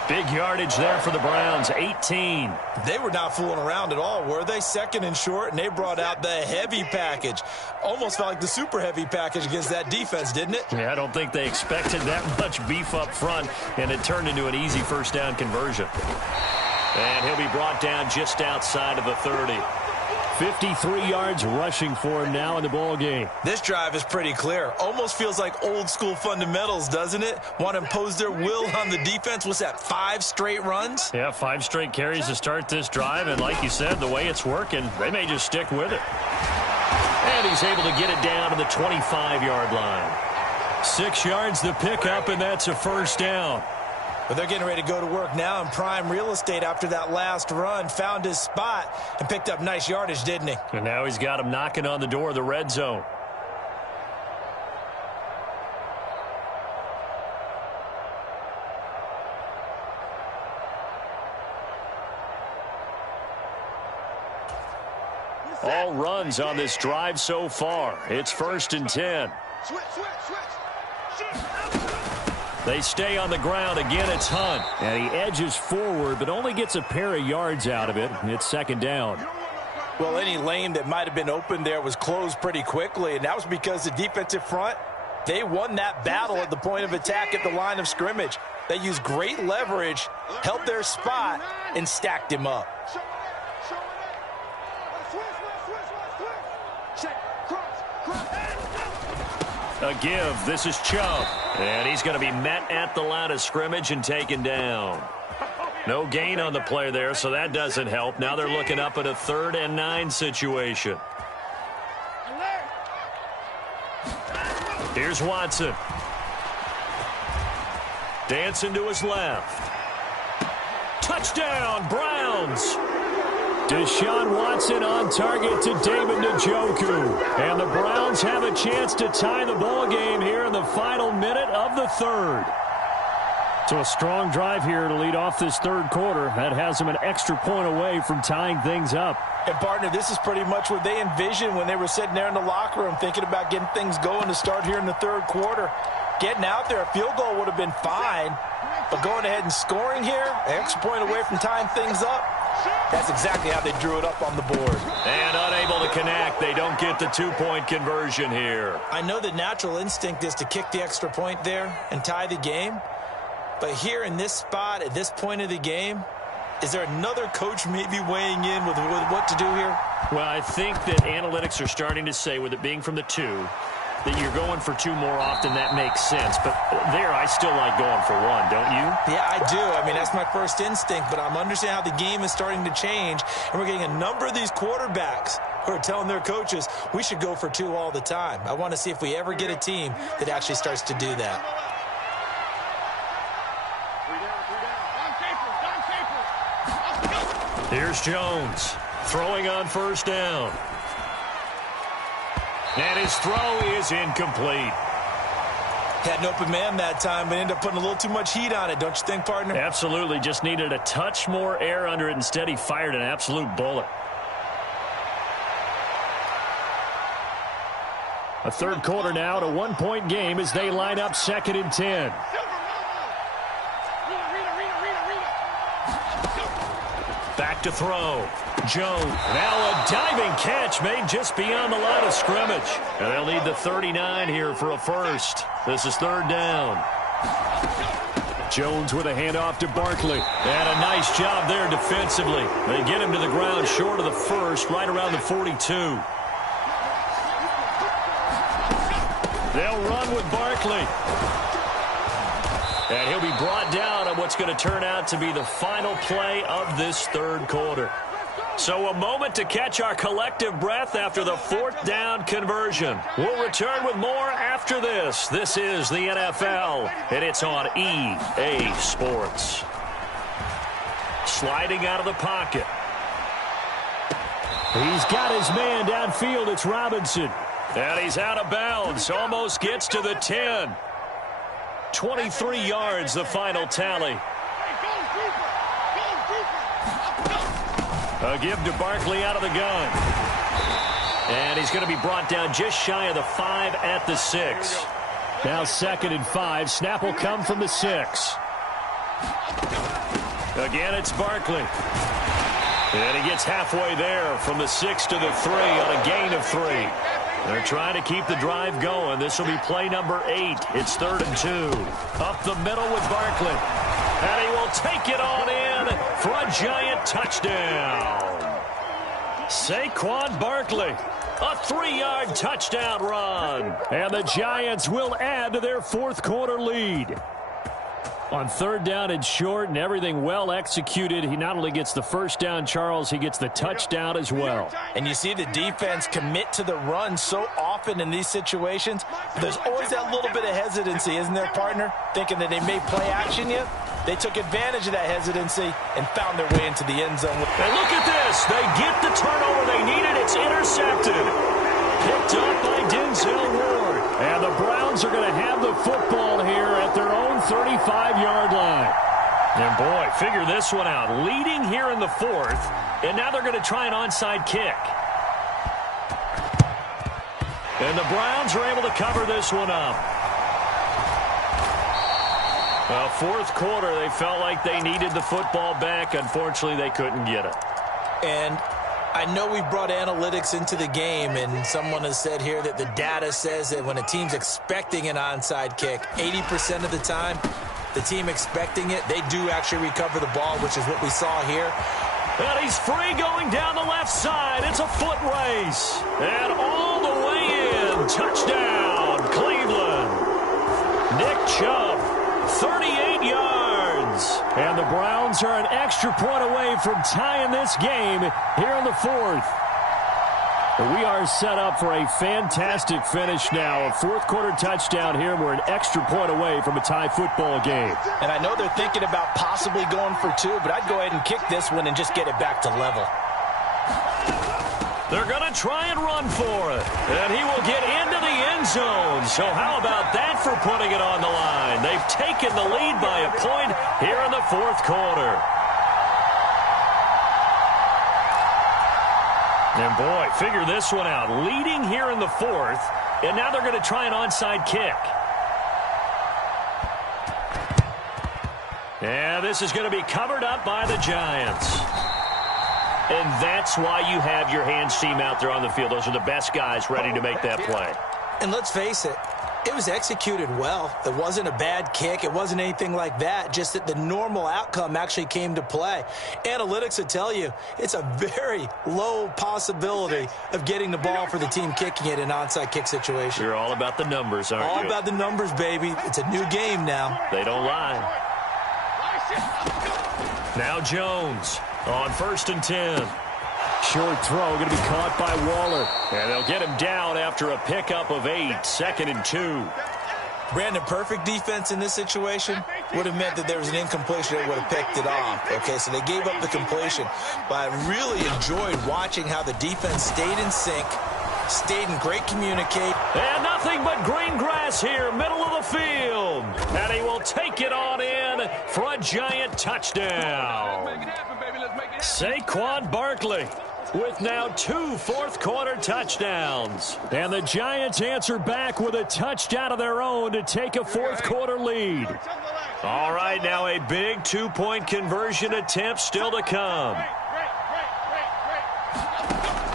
Big yardage there for the Browns, 18. They were not fooling around at all, were they? Second and short, and they brought out the heavy package. Almost felt like the super heavy package against that defense, didn't it? Yeah, I don't think they expected that much beef up front, and it turned into an easy first down conversion. And he'll be brought down just outside of the 30. 53 yards rushing for him now in the ball game. This drive is pretty clear. Almost feels like old school fundamentals, doesn't it? Want to impose their will on the defense. What's that, 5 straight runs? Yeah, 5 straight carries to start this drive. And like you said, the way it's working, they may just stick with it. And he's able to get it down to the 25-yard line. 6 yards the pickup, and that's a first down. But they're getting ready to go to work now in prime real estate after that last run. Found his spot and picked up nice yardage, didn't he? And now he's got him knocking on the door of the red zone. All runs on this drive so far. It's 1st and 10. Switch. They stay on the ground. Again, it's Hunt. And he edges forward, but only gets a pair of yards out of it. And it's second down. Well, any lane that might have been open there was closed pretty quickly, and that was because the defensive front, they won that battle at the point of attack at the line of scrimmage. They used great leverage, held their spot, and stacked him up. A give. This is Chubb. And he's going to be met at the line of scrimmage and taken down. No gain on the play there, so that doesn't help. Now they're looking up at a 3rd and 9 situation. Here's Watson. Dancing to his left. Touchdown, Browns. Deshaun Watson on target to David Njoku. And the Browns have a chance to tie the ball game here in the final minute of the 3rd. So a strong drive here to lead off this 3rd quarter. That has them an extra point away from tying things up. And, partner, this is pretty much what they envisioned when they were sitting there in the locker room thinking about getting things going to start here in the 3rd quarter. Getting out there, a field goal would have been fine. But going ahead and scoring here, an extra point away from tying things up, that's exactly how they drew it up on the board. And unable to connect. They don't get the 2-point conversion here. I know the natural instinct is to kick the extra point there and tie the game. But here in this spot, at this point of the game, is there another coach maybe weighing in with what to do here? Well, I think that analytics are starting to say, with it being from the 2, that you're going for 2 more often. That makes sense. But there, I still like going for 1, don't you? Yeah, I do. I mean, that's my first instinct. But I'm understanding how the game is starting to change. And we're getting a number of these quarterbacks who are telling their coaches, we should go for 2 all the time. I want to see if we ever get a team that actually starts to do that. Here's Jones throwing on 1st down. And his throw is incomplete. Had an open man that time, but ended up putting a little too much heat on it, don't you think, partner? Absolutely. Just needed a touch more air under it. Instead, he fired an absolute bullet. A 3rd quarter now, to 1-point game as they line up 2nd and 10. Back to throw. Jones. Now a diving catch made just beyond the line of scrimmage. And they'll need the 39 here for a first. This is 3rd down. Jones with a handoff to Barkley. And a nice job there defensively. They get him to the ground short of the first, right around the 42. They'll run with Barkley. And he'll be brought down on what's going to turn out to be the final play of this 3rd quarter. So a moment to catch our collective breath after the 4th down conversion. We'll return with more after this. This is the NFL, and it's on EA Sports. Sliding out of the pocket. He's got his man downfield. It's Robinson. And he's out of bounds. Almost gets to the 10. 23 yards, the final tally. A give to Barkley out of the gun. And he's going to be brought down just shy of the 5 at the 6. Now 2nd and 5. Snap will come from the 6. Again, it's Barkley. And he gets halfway there from the 6 to the 3 on a gain of 3. They're trying to keep the drive going. This will be play number 8. It's 3rd and 2. Up the middle with Barkley. And he will take it on in for a giant touchdown. Saquon Barkley, a 3-yard touchdown run. And the Giants will add to their 4th quarter lead. On 3rd down and short and everything well executed, he not only gets the 1st down, Charles, he gets the touchdown as well. And you see the defense commit to the run so often in these situations. There's always that little bit of hesitancy, isn't there, partner? Thinking that they may play action you. They took advantage of that hesitancy and found their way into the end zone. And look at this. They get the turnover they needed. It's intercepted. Picked up by Denzel Ward. And the Browns are going to have the football here at their own 35-yard line. And boy, figure this one out. Leading here in the 4th, and now they're going to try an onside kick. And the Browns are able to cover this one up. 4th quarter, they felt like they needed the football back. Unfortunately, they couldn't get it. And I know we brought analytics into the game, and someone has said here that the data says that when a team's expecting an onside kick, 80% of the time, the team expecting it, they do actually recover the ball, which is what we saw here. And he's free going down the left side. It's a foot race. And all the way in. Touchdown, Cleveland. Nick Chubb, 38 yards. Browns. And the Browns are an extra point away from tying this game here in the fourth. We are set up for a fantastic finish now. A fourth-quarter touchdown here, and we're an extra point away from a tie football game. And I know they're thinking about possibly going for two, but I'd go ahead and kick this one and just get it back to level. They're going to try and run for it. And he will get into the end zone. So how about that for putting it on the line? They've taken the lead by a point here in the fourth quarter. And boy, figure this one out. Leading here in the fourth, and now they're going to try an onside kick. And this is going to be covered up by the Giants. And that's why you have your hands team out there on the field. Those are the best guys ready to make that play. And let's face it, it was executed well. It wasn't a bad kick. It wasn't anything like that. Just that the normal outcome actually came to play. Analytics will tell you it's a very low possibility of getting the ball for the team kicking it in an onside kick situation. You're all about the numbers, aren't you? All about the numbers, baby. It's a new game now. They don't lie. Now Jones on 1st and 10. Short throw going to be caught by Waller. And they'll get him down after a pickup of 8, 2nd and 2. Brandon, perfect defense in this situation would have meant that there was an incompletion that would have picked it off. Okay, so they gave up the completion. But I really enjoyed watching how the defense stayed in sync, stayed in great communicate. And nothing but green grass here, middle of the field. And he will take it on in for a Giant touchdown. Saquon Barkley with now 2 fourth-quarter touchdowns. And the Giants answer back with a touchdown of their own to take a fourth-quarter lead. All right, now a big 2-point conversion attempt still to come.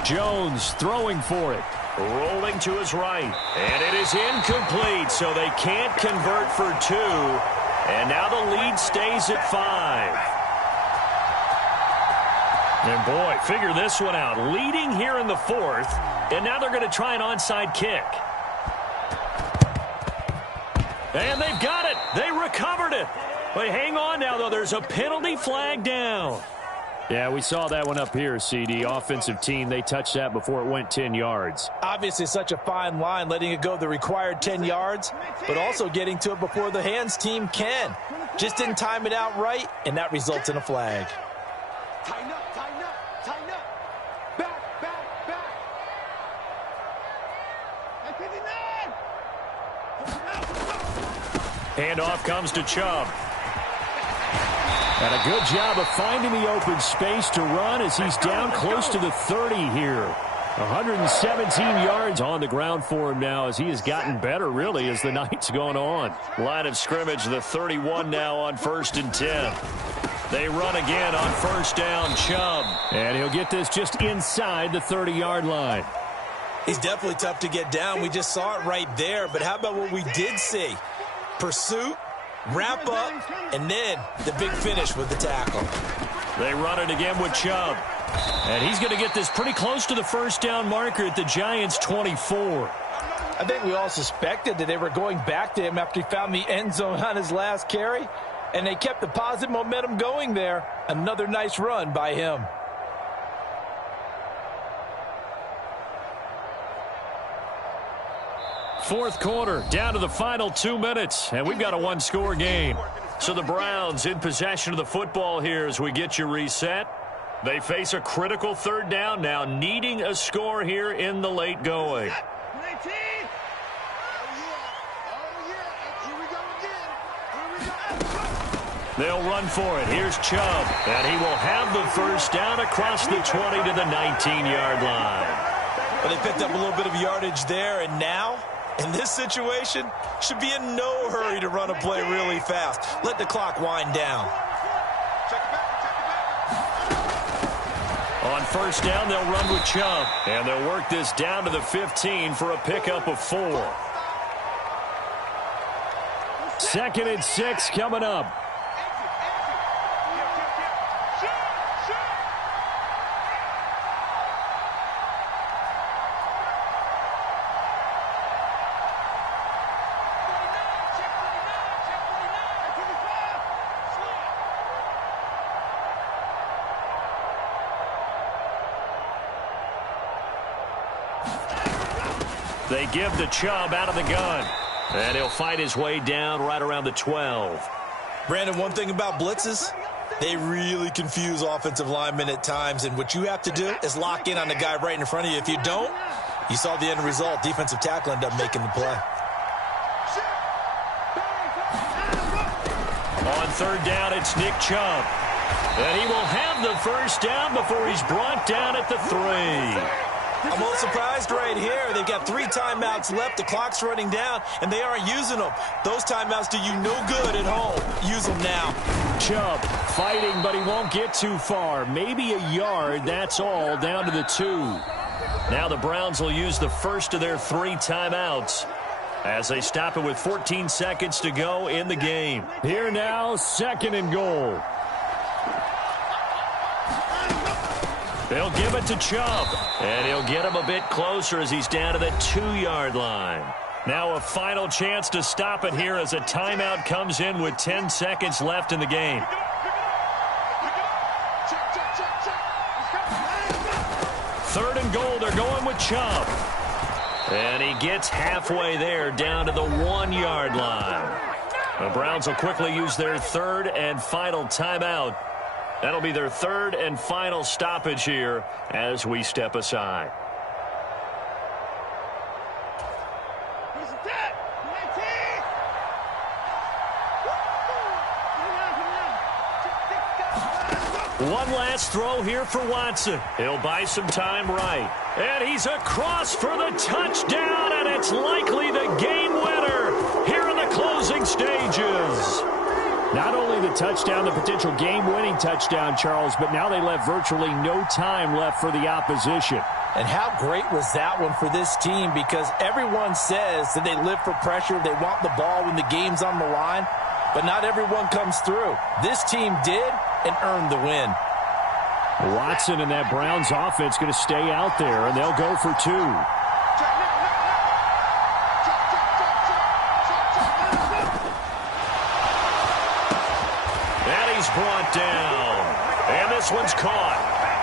Jones throwing for it. Rolling to his right. And it is incomplete, so they can't convert for 2. And now the lead stays at 5. And boy, figure this one out. Leading here in the fourth, and now they're going to try an onside kick. And they've got it. They recovered it. But hang on now, though. There's a penalty flag down. Yeah, we saw that one up here, CD. Offensive team, they touched that before it went 10 yards. Obviously, such a fine line, letting it go the required 10 yards, but also getting to it before the hands team can. Just didn't time it out right, and that results in a flag. Tighten up, tighten up, tighten up. Back, back, back. And 59. Handoff comes to Chubb. And a good job of finding the open space to run as he's down close to the 30 here. 117 yards on the ground for him now as he has gotten better, really, as the night's gone on. Line of scrimmage, the 31 now on 1st and 10. They run again on 1st down, Chubb. And he'll get this just inside the 30-yard line. He's definitely tough to get down. We just saw it right there. But how about what we did see? Pursuit, wrap up, and then the big finish with the tackle. They run it again with Chubb. And he's going to get this pretty close to the first down marker at the Giants' 24. I think we all suspected that they were going back to him after he found the end zone on his last carry. And they kept the positive momentum going there. Another nice run by him. Fourth quarter, down to the final 2 minutes, and we've got a one-score game. So the Browns in possession of the football here as we get you reset. They face a critical 3rd down now, needing a score here in the late going. They'll run for it. Here's Chubb, and he will have the first down across the 20 to the 19-yard line. But they picked up a little bit of yardage there, and now, in this situation, should be in no hurry to run a play really fast. Let the clock wind down. On 1st down, they'll run with Chubb, and they'll work this down to the 15 for a pickup of 4. 2nd and 6 coming up. They give to Chubb out of the gun. And he'll fight his way down right around the 12. Brandon, one thing about blitzes, they really confuse offensive linemen at times. And what you have to do is lock in on the guy right in front of you. If you don't, you saw the end result. Defensive tackle ended up making the play. On third down, it's Nick Chubb. And he will have the first down before he's brought down at the 3. I'm a little surprised right here. They've got 3 timeouts left. The clock's running down, and they aren't using them. Those timeouts do you no good at home. Use them now. Chubb fighting, but he won't get too far. Maybe a yard, that's all, down to the 2. Now the Browns will use the first of their 3 timeouts as they stop it with 14 seconds to go in the game. Here now, 2nd and goal. They'll give it to Chubb, and he'll get him a bit closer as he's down to the 2-yard line. Now a final chance to stop it here as a timeout comes in with 10 seconds left in the game. 3rd and goal, they're going with Chubb. And he gets halfway there down to the 1-yard line. The Browns will quickly use their 3rd and final timeout. That'll be their 3rd and final stoppage here as we step aside. One last throw here for Watson. He'll buy some time right. And he's across for the touchdown, and it's likely the game winner here in the closing stages. Not only the touchdown, the potential game-winning touchdown, Charles, but now they left virtually no time left for the opposition. And how great was that one for this team? Because everyone says that they live for pressure. They want the ball when the game's on the line. But not everyone comes through. This team did and earned the win. Watson and that Browns offense going to stay out there, and they'll go for 2. Brought down, and this one's caught,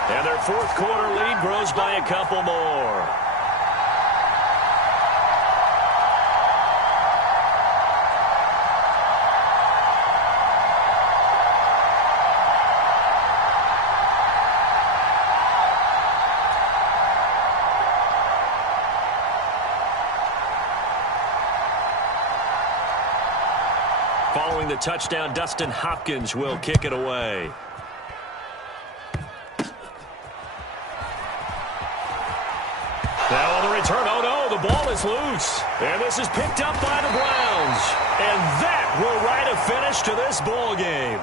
and their 4th quarter lead grows by a couple more. Following the touchdown, Dustin Hopkins will kick it away. Now on the return, oh no, the ball is loose. And this is picked up by the Browns. And that will write a finish to this ball game.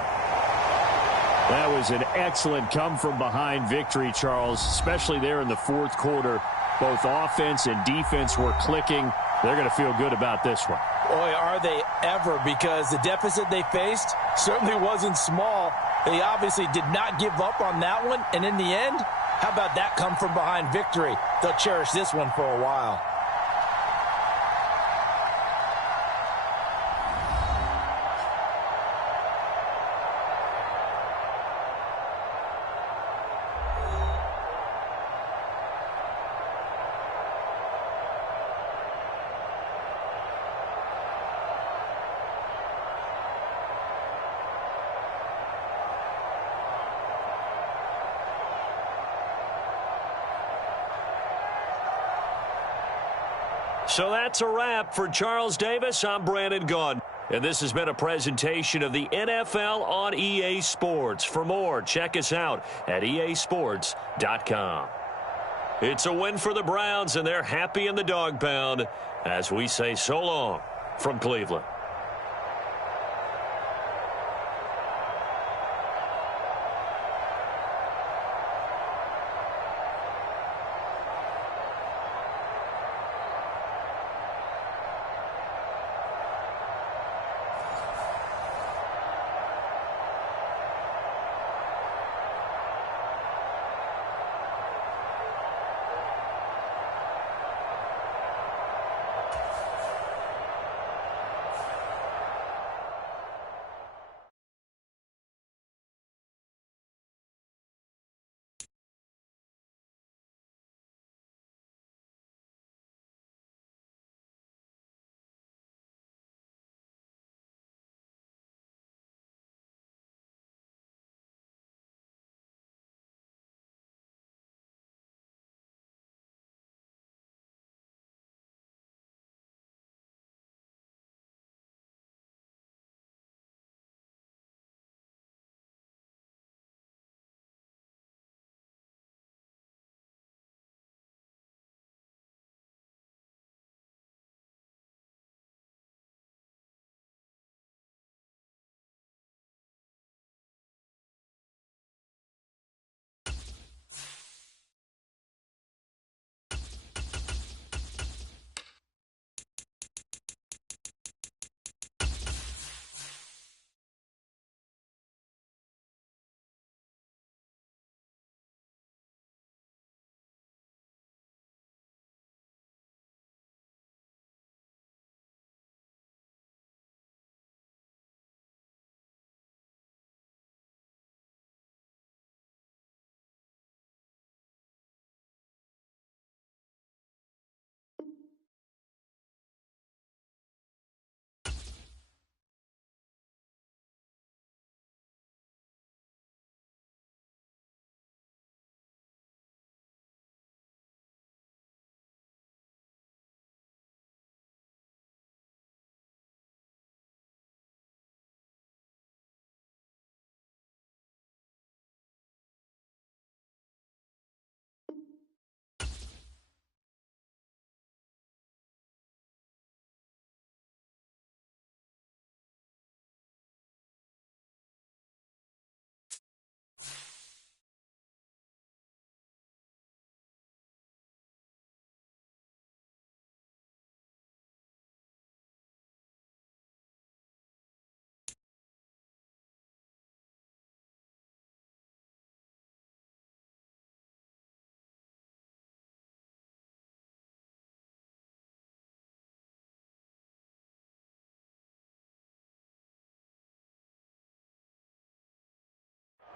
That was an excellent come-from-behind victory, Charles, especially there in the 4th quarter. Both offense and defense were clicking. They're going to feel good about this one. Boy, are they ever, because the deficit they faced certainly wasn't small. They obviously did not give up on that one, and in the end, how about that come-from-behind victory? They'll cherish this one for a while. So that's a wrap for Charles Davis. I'm Brandon Gaudin. And this has been a presentation of the NFL on EA Sports. For more, check us out at easports.com. It's a win for the Browns, and they're happy in the dog pound as we say so long from Cleveland.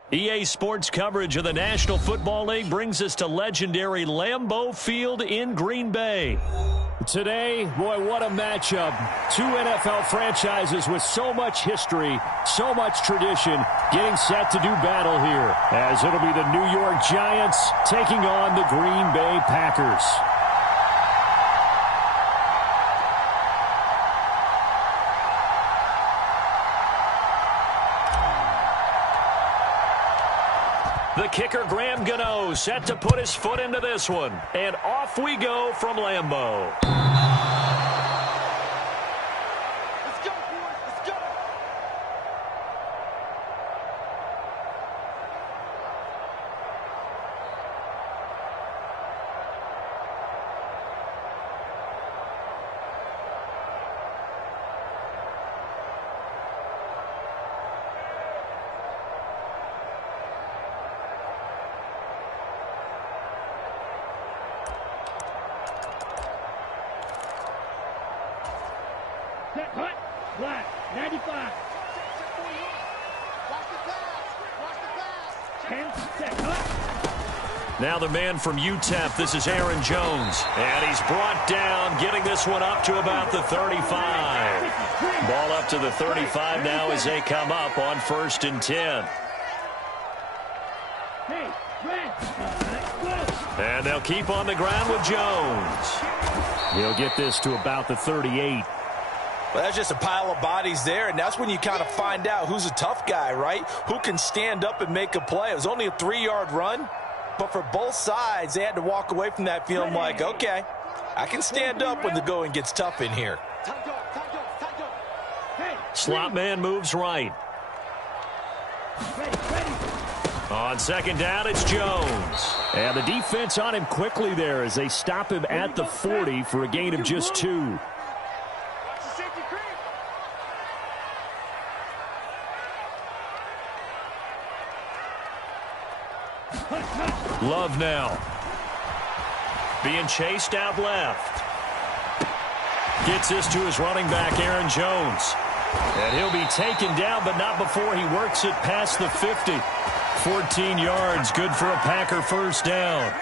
EA Sports coverage of the National Football League brings us to legendary Lambeau Field in Green Bay. Today, boy, what a matchup. Two NFL franchises with so much history, so much tradition, getting set to do battle here, as it'll be the New York Giants taking on the Green Bay Packers. The kicker, Graham Gano, set to put his foot into this one. And off we go from Lambeau. Let's go, boys. Let's go. Set, hut, black, 95. Watch the pass. Watch the pass. 10, set, hut. Now the man from UTEP, this is Aaron Jones. And he's brought down, getting this one up to about the 35. Ball up to the 35 now as they come up on 1st and 10. Hey, red. Go. And they'll keep on the ground with Jones. He'll get this to about the 38. Well, that's just a pile of bodies there, and that's when you kind of find out who's a tough guy, right? Who can stand up and make a play. It was only a 3-yard run, but for both sides, they had to walk away from that feeling like, okay, I can stand up when the going gets tough in here. Slot man moves right. On 2nd down, it's Jones. And the defense on him quickly there as they stop him at the 40 for a gain of just 2. Love now. Being chased out left. Gets this to his running back, Aaron Jones. And he'll be taken down, but not before he works it past the 50. 14 yards, good for a Packer first down.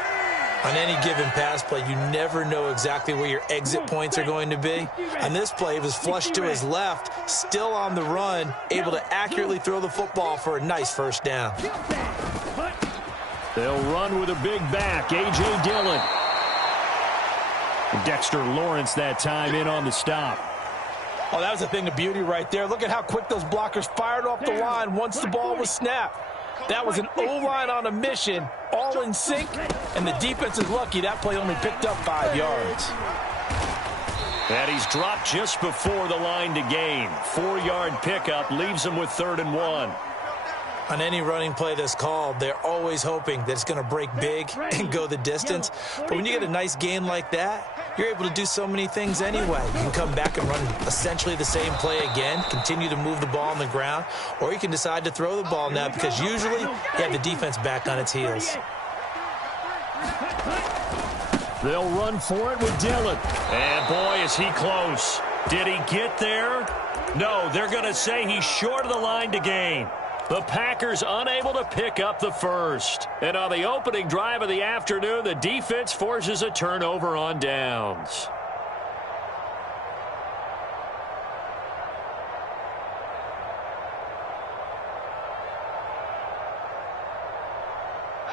On any given pass play, you never know exactly where your exit points are going to be. On this play, it was flushed to his left, still on the run, able to accurately throw the football for a nice first down. They'll run with a big back, A.J. Dillon. Dexter Lawrence that time in on the stop. Oh, that was a thing of beauty right there. Look at how quick those blockers fired off the line once the ball was snapped. That was an O-line on a mission, all in sync, and the defense is lucky that play only picked up 5 yards. And he's dropped just before the line to gain. 4-yard pickup leaves him with 3rd and 1. On any running play that's called, they're always hoping that it's going to break big and go the distance. But when you get a nice gain like that, you're able to do so many things anyway. You can come back and run essentially the same play again, continue to move the ball on the ground, or you can decide to throw the ball now because usually you have the defense back on its heels. They'll run for it with Dillon. And boy, is he close. Did he get there? No, they're going to say he's short of the line to gain. The Packers unable to pick up the first. And on the opening drive of the afternoon, the defense forces a turnover on downs.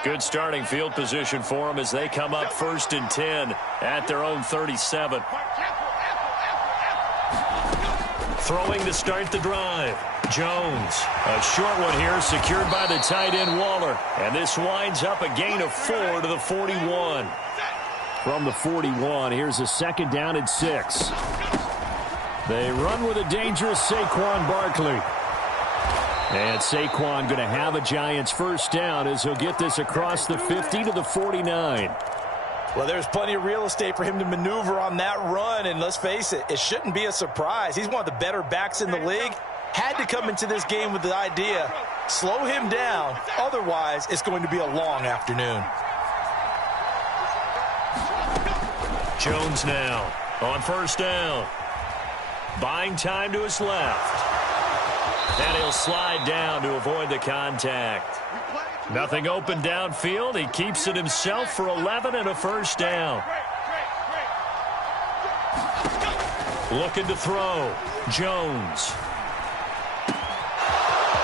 Good starting field position for them as they come up 1st and 10 at their own 37. Throwing to start the drive. Jones, a short one here, secured by the tight end Waller. And this winds up a gain of 4 to the 41. From the 41, here's a 2nd down and 6. They run with a dangerous Saquon Barkley. And Saquon going to have a Giants first down as he'll get this across the 50 to the 49. Well, there's plenty of real estate for him to maneuver on that run. And let's face it, it shouldn't be a surprise. He's one of the better backs in the league. Had to come into this game with the idea, slow him down. Otherwise, it's going to be a long afternoon. Jones now on first down. Buying time to his left. And he'll slide down to avoid the contact. Nothing open downfield. He keeps it himself for 11 and a first down. Looking to throw. Jones.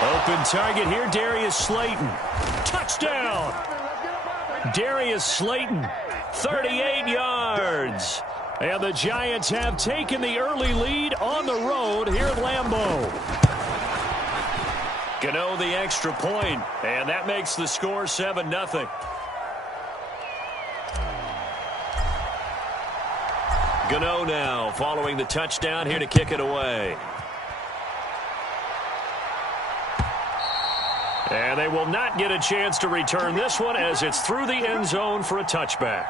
Open target here, Darius Slayton. Touchdown! Darius Slayton, 38 yards. And the Giants have taken the early lead on the road here at Lambeau. Gano the extra point, and that makes the score 7-0. Gano now following the touchdown here to kick it away. And they will not get a chance to return this one as it's through the end zone for a touchback.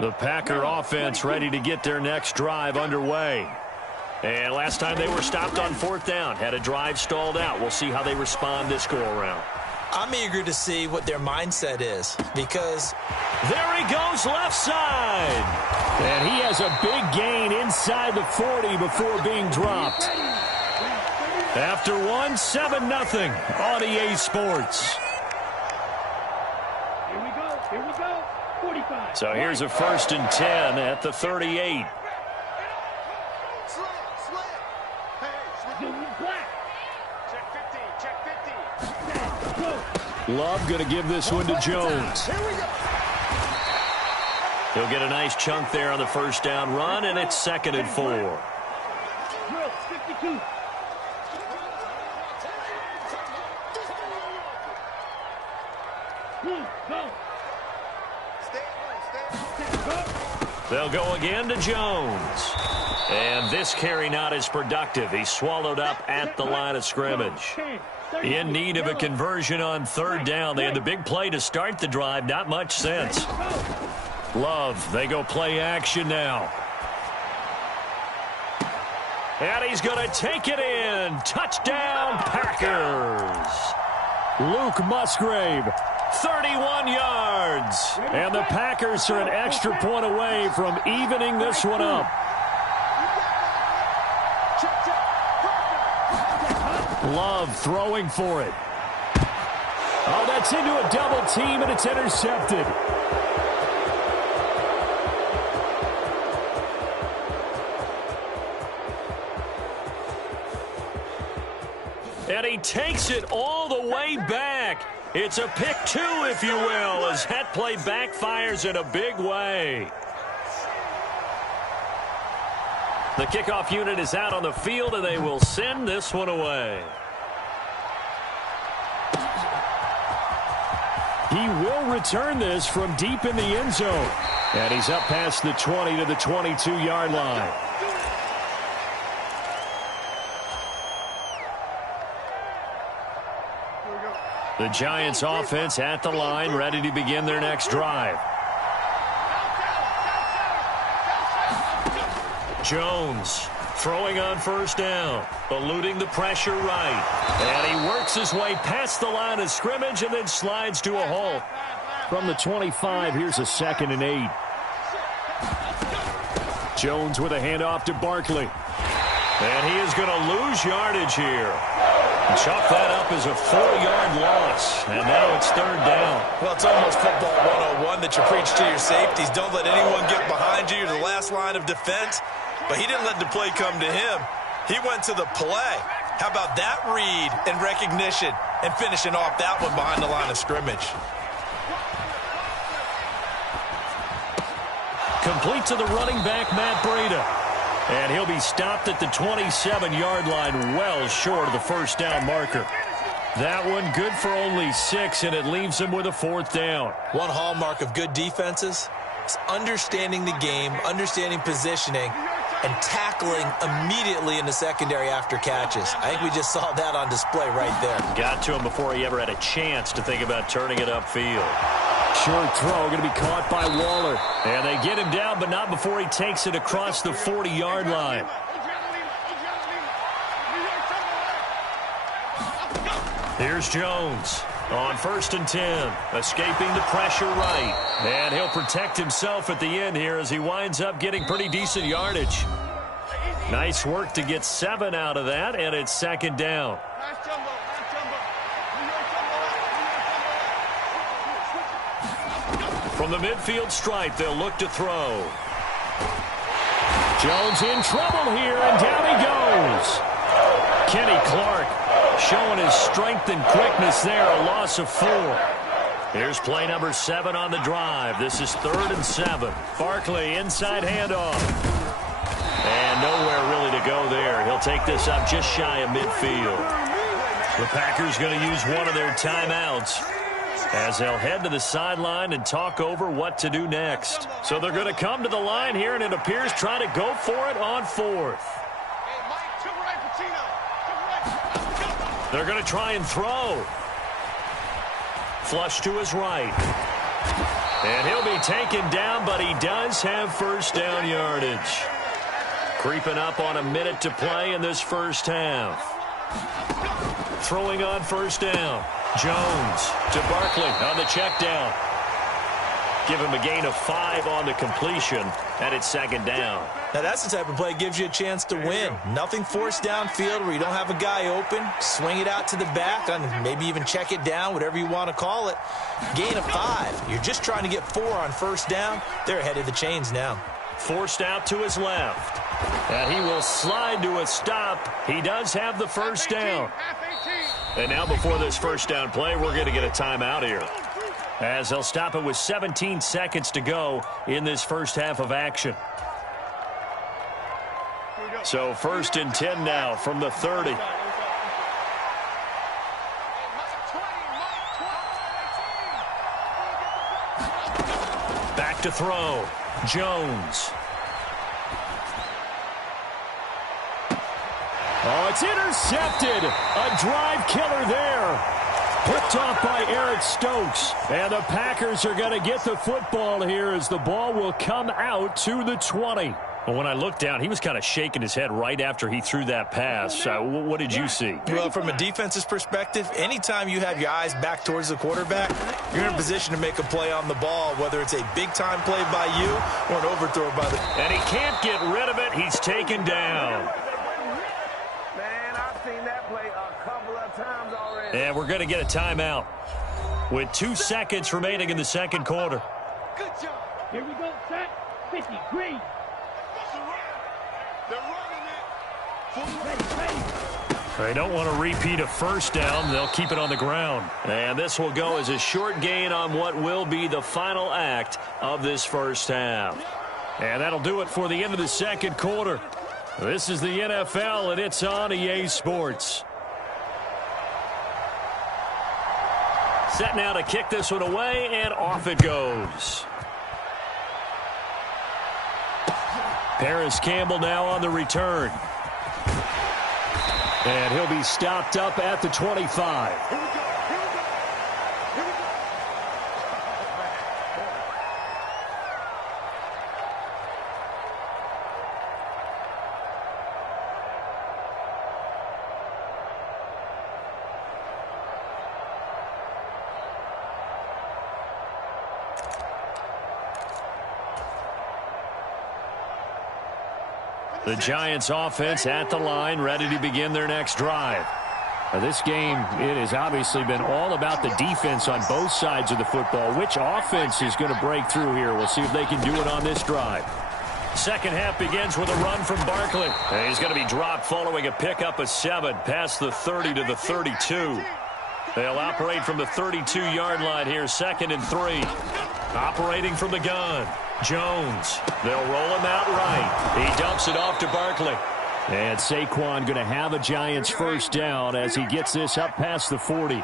The Packer offense ready to get their next drive underway. And last time they were stopped on fourth down, had a drive stalled out. We'll see how they respond this go-around. I'm eager to see what their mindset is because there he goes left side. And he has a big gain inside the 40 before being dropped. After one, 7-0 on EA Sports. Here we go. 45. So here's a 1st and 10 at the 38. Love going to give this one to Jones. He'll get a nice chunk there on the first down run, and it's 2nd and 4. Drill, 52. Go. They'll go again to Jones. And this carry not as productive. He's swallowed up at the line of scrimmage. In need of a conversion on 3rd down. They had the big play to start the drive. Not much sense. Love, they go play action now. And he's going to take it in. Touchdown, Packers. Luke Musgrave. 31 yards. And the Packers are an extra point away from evening this one up. Love throwing for it. Oh, that's into a double team, and it's intercepted. And he takes it all the way back. It's a pick 2, if you will, as that play backfires in a big way. The kickoff unit is out on the field, and they will send this one away. He will return this from deep in the end zone. And he's up past the 20 to the 22-yard line. The Giants offense at the line, ready to begin their next drive. Jones throwing on 1st down, eluding the pressure right. And he works his way past the line of scrimmage and then slides to a halt. From the 25, here's a 2nd and 8. Jones with a handoff to Barkley. And he is going to lose yardage here. Chalk that up as a 4-yard loss. And now it's 3rd down. Well, it's almost football 101 that you preach to your safeties. Don't let anyone get behind you. You're the last line of defense. But he didn't let the play come to him. He went to the play. How about that read and recognition and finishing off that one behind the line of scrimmage? Complete to the running back, Matt Breida. And he'll be stopped at the 27-yard line, well short of the 1st down marker. That one good for only 6, and it leaves him with a 4th down. One hallmark of good defenses is understanding the game, understanding positioning, and tackling immediately in the secondary after catches. I think we just saw that on display right there. Got to him before he ever had a chance to think about turning it upfield. Short throw, going to be caught by Waller. And they get him down, but not before he takes it across the 40-yard line. Here's Jones. On 1st and 10, escaping the pressure right. And he'll protect himself at the end here as he winds up getting pretty decent yardage. Nice work to get 7 out of that, and it's 2nd down. From the midfield stripe, they'll look to throw. Jones in trouble here, and down he goes. Kenny Clark showing his strength and quickness there, a loss of 4. Here's play number 7 on the drive. This is 3rd and 7. Barkley inside handoff. And nowhere really to go there. He'll take this up just shy of midfield. The Packers going to use one of their timeouts as they'll head to the sideline and talk over what to do next. So they're going to come to the line here, and it appears try to go for it on 4th. They're going to try and throw. Flush to his right. And he'll be taken down, but he does have 1st down yardage. Creeping up on a minute to play in this first half. Throwing on 1st down. Jones to Barkley on the check down. Give him a gain of 5 on the completion, and it's 2nd down. Now that's the type of play that gives you a chance to win. Nothing forced downfield where you don't have a guy open. Swing it out to the back, and maybe even check it down, whatever you want to call it. Gain of 5. You're just trying to get 4 on 1st down. They're ahead of the chains now. Forced out to his left. And he will slide to a stop. He does have the 1st down. And now before this 1st down play, we're going to get a timeout here, as they'll stop it with 17 seconds to go in this first half of action. So 1st and 10 now from the 30. Back to throw. Jones. Oh, it's intercepted. A drive killer there. Picked off by Eric Stokes. And the Packers are going to get the football here as the ball will come out to the 20. Well, when I looked down, he was kind of shaking his head right after he threw that pass. What did you see? Well, from a defense's perspective, anytime you have your eyes back towards the quarterback, you're in a position to make a play on the ball, whether it's a big-time play by you or an overthrow by the... And he can't get rid of it. He's taken down. Man, I've seen that play a couple of times already. And we're going to get a timeout with 2 seconds remaining in the 2nd quarter. Good job. Here we go, set, 50, green. They're running it. Ready. They don't want to repeat a 1st down. They'll keep it on the ground. And this will go as a short gain on what will be the final act of this first half. And that'll do it for the end of the 2nd quarter. This is the NFL, and it's on EA Sports. Set now to kick this one away, and off it goes. Paris Campbell now on the return. And he'll be stopped up at the 25. The Giants offense at the line, ready to begin their next drive. Now, this game, it has obviously been all about the defense on both sides of the football. Which offense is going to break through here? We'll see if they can do it on this drive. Second half begins with a run from Barkley. And he's going to be dropped following a pickup of 7 past the 30 to the 32. They'll operate from the 32-yard line here, 2nd and 3. Operating from the gun. Jones. They'll roll him out right. He dumps it off to Barkley. And Saquon going to have a Giants 1st down as he gets this up past the 40.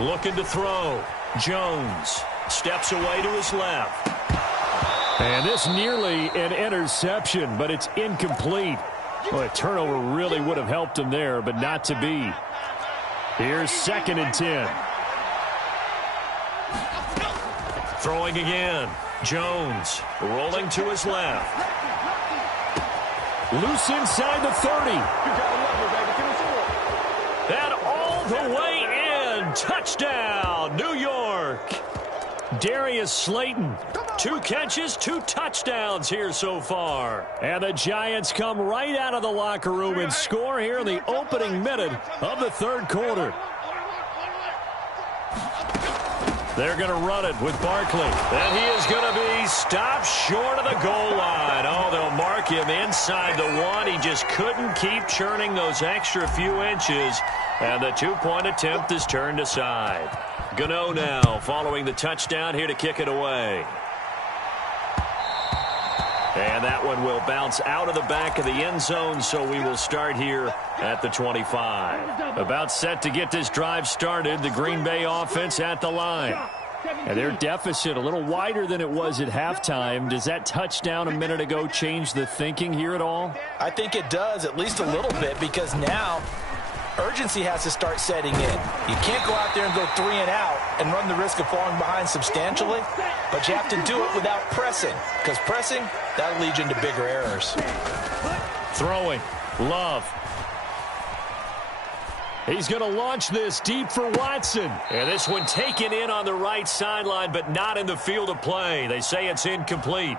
Looking to throw. Jones steps away to his left. And this nearly an interception, but it's incomplete. Well, a turnover really would have helped him there, but not to be. Here's 2nd and 10. Throwing again. Jones rolling to his left. Loose inside the 30. the way in. Touchdown, New York. Darius Slayton, 2 catches, 2 touchdowns here so far. And the Giants come right out of the locker room and score here in the opening minute of the third quarter. They're going to run it with Barkley. And he is going to be stopped short of the goal line. Oh, they'll mark him inside the 1. He just couldn't keep churning those extra few inches. And the 2-point attempt is turned aside. Gano now following the touchdown here to kick it away. And that one will bounce out of the back of the end zone, so we will start here at the 25. About set to get this drive started, the Green Bay offense at the line. And their deficit a little wider than it was at halftime. Does that touchdown a minute ago change the thinking here at all? I think it does, at least a little bit, because now urgency has to start setting in. You can't go out there and go 3 and out and run the risk of falling behind substantially, but you have to do it without pressing, because pressing, that'll lead you into bigger errors. Throwing, Love. He's going to launch this deep for Watson. And this one taken in on the right sideline, but not in the field of play. They say it's incomplete.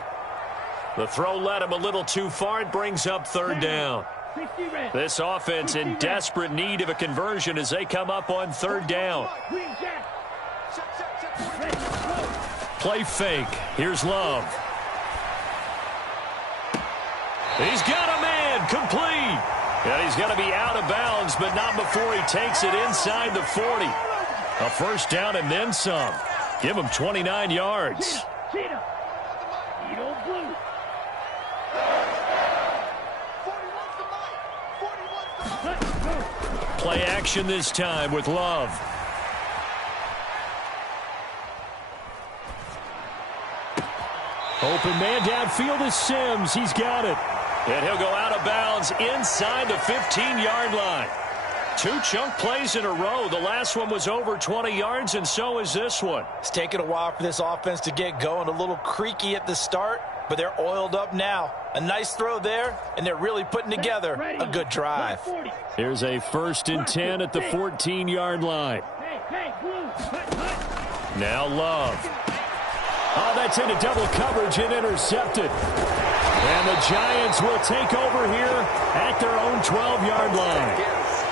The throw led him a little too far. It brings up third down. This offense in desperate need of a conversion as they come up on third down. Play fake. Here's Love. He's got a man. Complete. And he's going to be out of bounds, but not before he takes it inside the 40. A first down and then some. Give him 29 yards. Play action this time with Love. Open man downfield is Sims. He's got it. And he'll go out of bounds inside the 15-yard line. 2 chunk plays in a row. The last one was over 20 yards, and so is this one. It's taken a while for this offense to get going. A little creaky at the start, but they're oiled up now. A nice throw there, and they're really putting together a good drive. Here's a 1st and 10 at the 14-yard line. Now Love. Oh, that's into double coverage and intercepted. And the Giants will take over here at their own 12-yard line.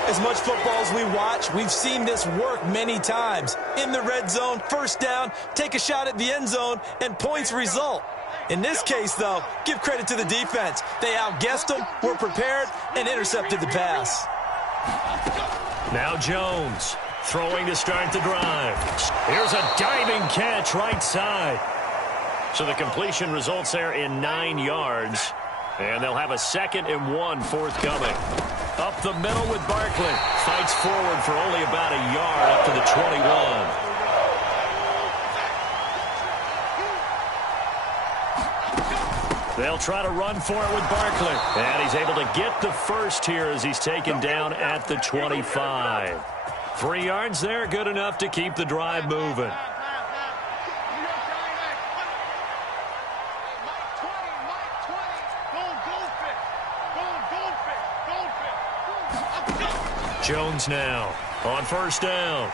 As much football as we watch, we've seen this work many times. In the red zone, first down, take a shot at the end zone, and points result. In this case, though, give credit to the defense. They outguessed them, were prepared, and intercepted the pass. Now Jones throwing to start the drive. Here's a diving catch right side. So the completion results there in 9 yards. And they'll have a 2nd and 1 forthcoming. Up the middle with Barkley. Fights forward for only about a yard up to the 21. They'll try to run for it with Barkley. And he's able to get the first here as he's taken down at the 25. 3 yards there, good enough to keep the drive moving. Jones now on first down.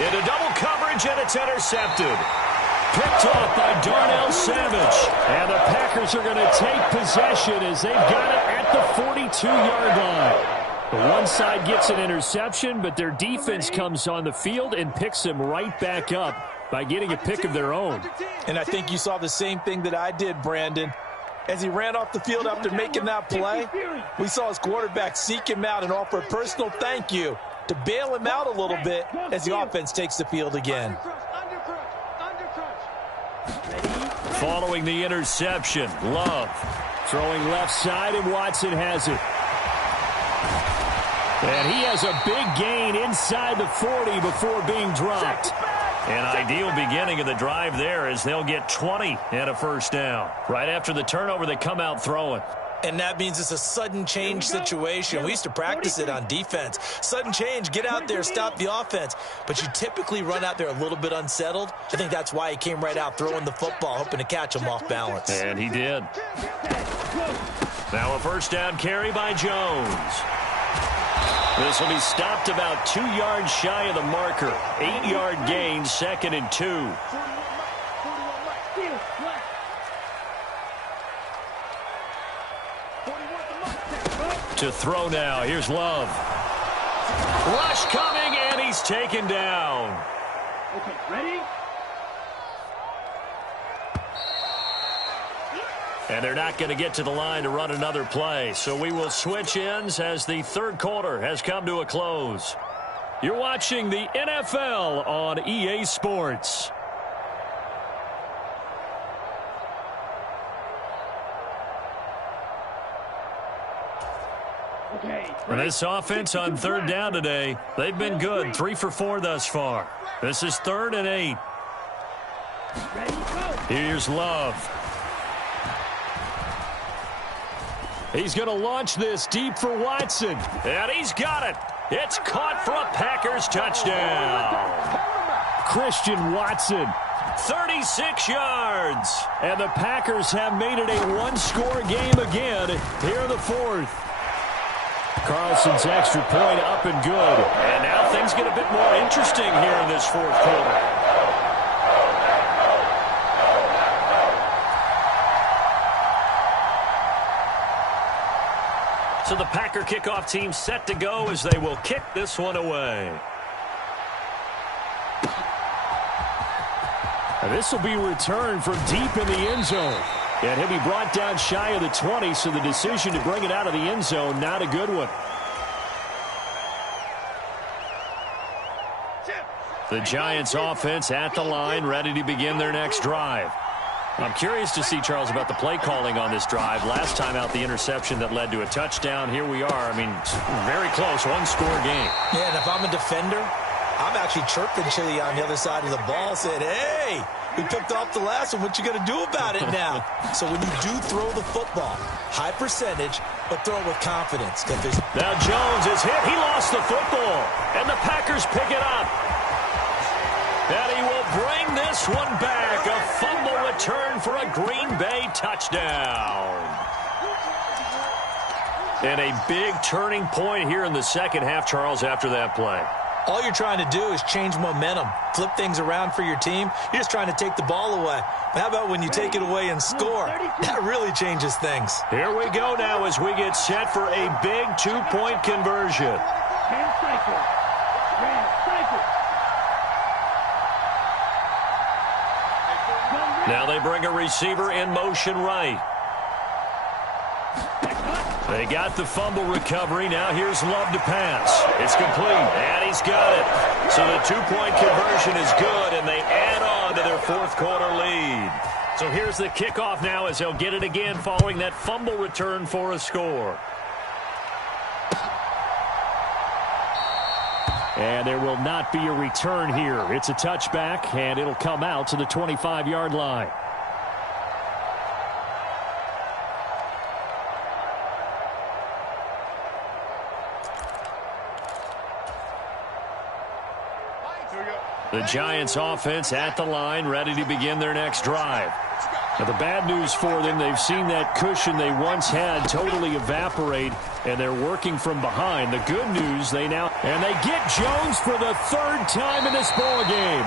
Into double coverage, and it's intercepted. Picked off by Darnell Savage. And the Packers are going to take possession as they've got it at the 42-yard line. The one side gets an interception, but their defense comes on the field and picks them right back up by getting a pick of their own. And I think you saw the same thing that I did, Brandon. As he ran off the field after making that play, we saw his quarterback seek him out and offer a personal thank you to bail him out a little bit as the offense takes the field again. Following the interception, Love throwing left side, and Watson has it. And he has a big gain inside the 40 before being dropped. An ideal beginning of the drive there as they'll get 20 and a first down. Right after the turnover, they come out throwing. And that means it's a sudden change situation. We used to practice it on defense. Sudden change, get out there, stop the offense. But you typically run out there a little bit unsettled. I think that's why he came right out throwing the football, hoping to catch him off balance. And he did. Now a first down carry by Jones. This will be stopped about 2 yards shy of the marker. 8-yard gain, 2nd and 2. To throw now. Here's Love. Rush coming, and he's taken down. Okay, ready? And they're not going to get to the line to run another play. So we will switch ends as the third quarter has come to a close. You're watching the NFL on EA Sports. Okay. And this offense on third down today, they've been good. 3 for 4 thus far. This is 3rd and 8. Ready, go. Here's Love. He's going to launch this deep for Watson. And he's got it. It's caught for a Packers touchdown. Christian Watson. 36 yards. And the Packers have made it a one-score game again here in the 4th. Carlson's extra point up and good. And now things get a bit more interesting here in this 4th quarter. So the Packer kickoff team set to go as they will kick this one away. And this will be returned from deep in the end zone. And he'll be brought down shy of the 20, so the decision to bring it out of the end zone, not a good one. The Giants offense at the line, ready to begin their next drive. I'm curious to see, Charles, about the play calling on this drive. Last time out, the interception that led to a touchdown. Here we are. I mean, very close, one-score game. Yeah, and if I'm a defender, I'm actually chirping Chili on the other side of the ball, saying, hey, we picked off the last one. What you going to do about it now? So when you do throw the football, high percentage, but throw it with confidence. Now Jones is hit. He lost the football, and the Packers pick it up. And he will bring this one back. A fumble return for a Green Bay touchdown. And a big turning point here in the second half, Charles, after that play. All you're trying to do is change momentum, flip things around for your team. You're just trying to take the ball away. But how about when you take it away and score? That really changes things. Here we go now as we get set for a big 2-point conversion. Hand cycle. Hand cycle. Now they bring a receiver in motion right. They got the fumble recovery. Now here's Love to pass. It's complete, and he's got it. So the 2-point conversion is good, and they add on to their 4th quarter lead. So here's the kickoff now as they'll get it again following that fumble return for a score. And there will not be a return here. It's a touchback, and it'll come out to the 25-yard line. The Giants offense at the line, ready to begin their next drive. Now, the bad news for them, they've seen that cushion they once had totally evaporate, and they're working from behind. The good news, and they get Jones for the 3rd time in this ball game.